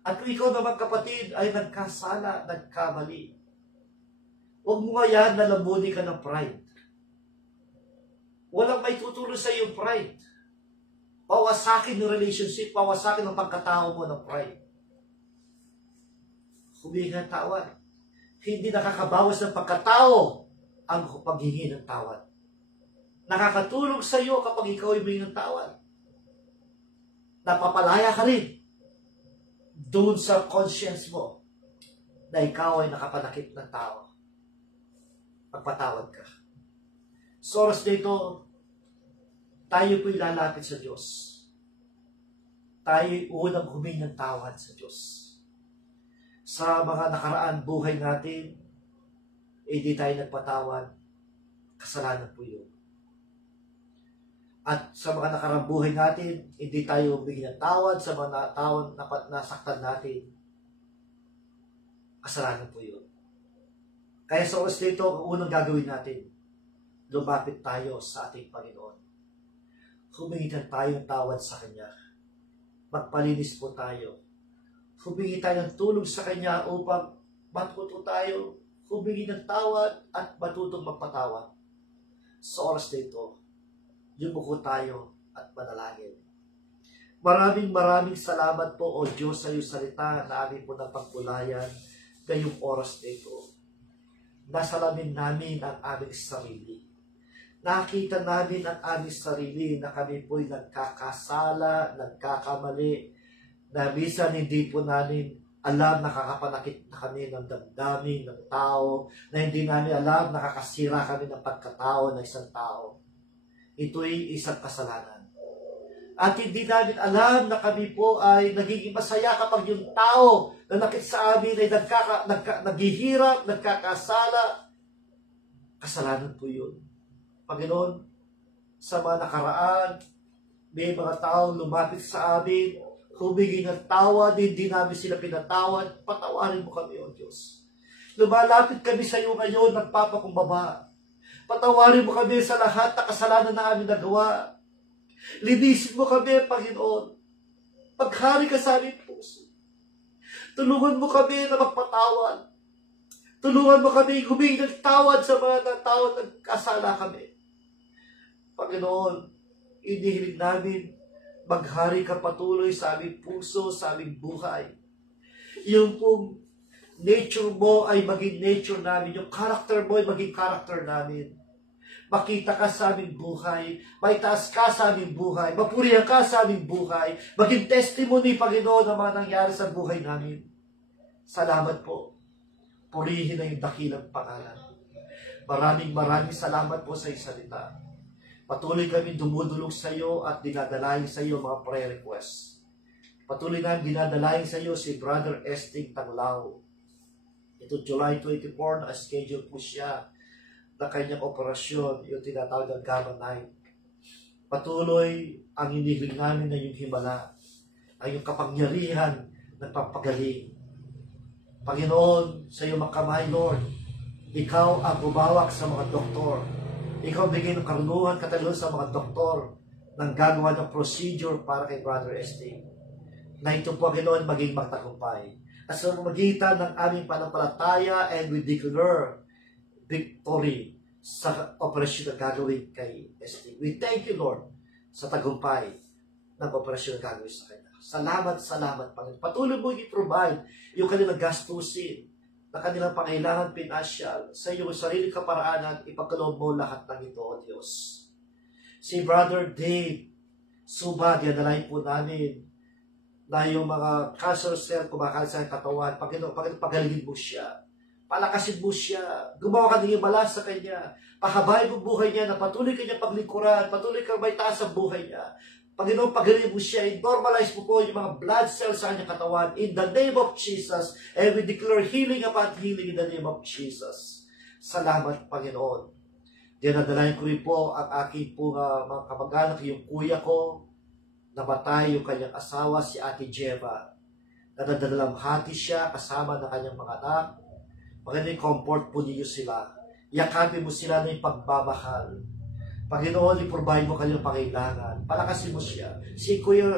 At kung ikaw naman kapatid ay nagkasala, nagkamali, huwag mo nga yan na lambunin ka ng pride. Walang may tutulong sa iyong pride. Pawasakin yung relationship, pawasakin ang pagkatao mo ng pride. Humingi ng tawad. Hindi nakakabawas ng pagkatao ang paghingi ng tawad. Nakakatulong sa iyo kapag ikaw ay humingi ng tawad. Napapalaya ka rin doon sa conscience mo na ikaw ay nakapanakit ng tao. Magpatawad ka. Sa oras dito, tayo po'y lalapit sa Diyos. Tayo'y unang humingi ng tawad sa Diyos. Sa mga nakaraan buhay natin, hindi tayo nagpatawad, kasalanan po yun. At sa mga nakaraan buhay natin, hindi tayo humingi ng tawad sa mga taon na nasaktan natin, kasalanan po yun. Kaya sa oras dito, ang unang gagawin natin, lumapit tayo sa ating Panginoon. Humingi na tayo ng tawad sa Kanya. Magpalinis po tayo. Humingi tayo ng tulong sa Kanya upang matuto tayo, humingi ng tawad at matutong magpatawad. Sa oras dito, yumuko tayo at manalangin. Maraming salamat po, O Diyos, sa iyong salita na amin po ng pagkulayan ngayong oras dito. Nasalamin namin ang aming sarili. Nakita namin ang aming sarili na kami po'y nagkakasala, nagkakamali, na minsan hindi po namin alam nakakapanakit na kami ng damdamin ng tao, na hindi namin alam nakakasira kami ng pagkatao ng isang tao. Ito'y isang kasalanan. At hindi namin alam na kami po ay nagiging masaya kapag yung tao na nakit sa amin ay naghihirap, nagkakasala. Kasalanan po yun. Panginoon, sa mga nakaraan, may mga taong lumapit sa amin, humingi ng tawad, hindi namin sila pinatawad, patawarin mo kami, O Diyos. Lumalapit kami sa iyo ngayon, nagpapakumbaba. Patawarin mo kami sa lahat na kasalanan na aming nagawa. Linisin mo kami, Panginoon. Paghari ka sa aming puso. Tulungan mo kami na magpatawad. Tulungan mo kami humingi ng tawad sa mga tao na nagkasala kami. Panginoon, inihiling namin, maghari ka patuloy sa aming puso, sa aming buhay. Yung pong nature mo ay maging nature namin, yung character mo ay maging character namin. Makita ka sa aming buhay, maitaas ka sa aming buhay, mapurihan ka sa aming buhay, maging testimony, Panginoon, ng mga nangyari sa buhay namin. Salamat po. Purihin na yung dakilang pangalan. Maraming salamat po sa iyong salita. Patuloy kami dumudulog sa iyo at dinadalahin sa iyo mga prayer requests. Patuloy na dinadalahin sa iyo si Brother Esting Tanglao. Ito July 24 na schedule po siya na kanyang operasyon, yung tinatawag ng Gamma Knife. Patuloy ang inihiling namin na yung himala, ay yung kapangyarihan ng papagaling. Panginoon, sa iyong makamay, Lord, ikaw ang bumawak sa mga doktor. Ikaw bigay ng karunungan, katalon sa mga doktor ng gagawa ng procedure para kay Brother Esting. Na ito, Panginoon, maging magtagumpay. At sa magitan ng aming panampalataya, and we declare victory sa operasyon na gagawin kay Esting. We thank you, Lord, sa tagumpay ng operasyon na gagawin sa kanya. Salamat, Panginoon. Patuloy mo i-provide yung kanilang gastusin na kanilang pangailangan pinansyal sa iyong sariling kaparaanan, ipagkaloob mo lahat ng ito, O Diyos. Si Brother Dave Subag, yanalay po namin na yung mga cancer cell kumakalat sa katawan. Panginoon, pagalingin mo siya. Palakasin mo siya. Gumawa ka ng himala sa kanya. Pahabay mo buhay niya na patuloy kanya paglingkuran. Patuloy kang may taas sa buhay niya. Panginoon, pagaling mo siya, normalize mo po yung mga blood cells sa kanyang katawan in the name of Jesus, and we declare healing upon healing in the name of Jesus. Salamat, Panginoon. Dinadalayan ko rin po ang aking po mga kamag-anak, yung kuya ko, namatay yung kanyang asawa, si Ate Jeva. Nadadalamhati siya kasama ng kanyang mga anak. Panginoon, comfort po niyo sila. Yakapin mo sila ng pagmamahal. Panginoon, i-provide mo kanyang pangailangan. Palakasin mo siya. Si Kuya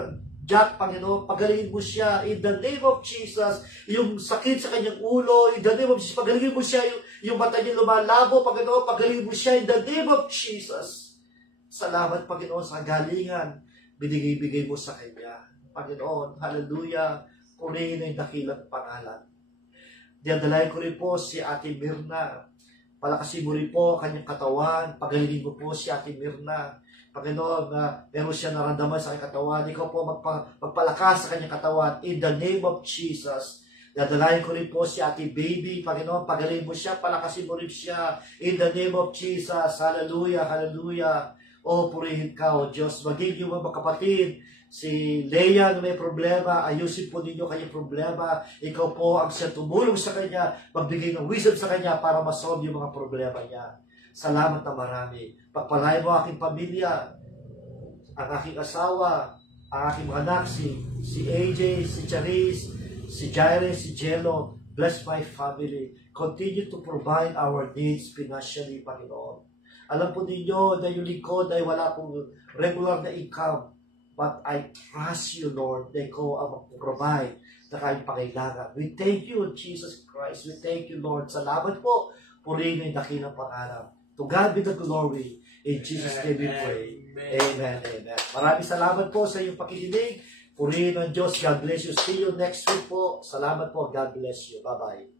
Jack, Panginoon, pagalingin mo siya in the name of Jesus. Yung sakit sa kanyang ulo, in the name of Jesus, pagalingin mo siya. Yung mata niya lumalabo, Panginoon, pagalingin mo siya in the name of Jesus. Salamat, Panginoon, sa galingan. Binigay-bigay mo sa kanya. Panginoon, hallelujah. Purihin na yung dakilang pangalan. Diadalayan ko rin po si Ate Mirna. Palakasin mo rin po kanyang katawan. Pagalingin mo po si Ate Mirna. Panginoon, meron siya naramdaman sa kanyang katawan. Ikaw po magpalakas sa kanyang katawan. In the name of Jesus. Dadalayan ko rin po si Ate Baby. Panginoon, pagalingin mo siya. Palakasin mo rin siya. In the name of Jesus. Hallelujah, hallelujah. O purihin ka, O Diyos. Maging yung mga kapatid. Si Leia na may problema, ayusin po ninyo kanyang problema. Ikaw po ang siya tumulong sa kanya, magbigay ng wisdom sa kanya para masolve yung mga problema niya. Salamat na marami. Pagpalain mo aking pamilya, ang aking asawa, ang aking mga anak, si AJ, si Charis, si Jaire, si Jello. Bless my family. Continue to provide our needs financially, Panginoon. Alam po ninyo na yung lingkod ay wala pong regular na income. But I trust you, Lord, na ikaw ang mag-provide na kayong pangailangan. We thank you, Jesus Christ. We thank you, Lord. Salamat po. Purihin yung dakilang pangalan. To God be the glory. In Jesus' name we pray. Amen. Amen. Maraming salamat po sa iyong pakikinig. Purihin ng Diyos. God bless you. See you next week po. Salamat po. God bless you. Bye-bye.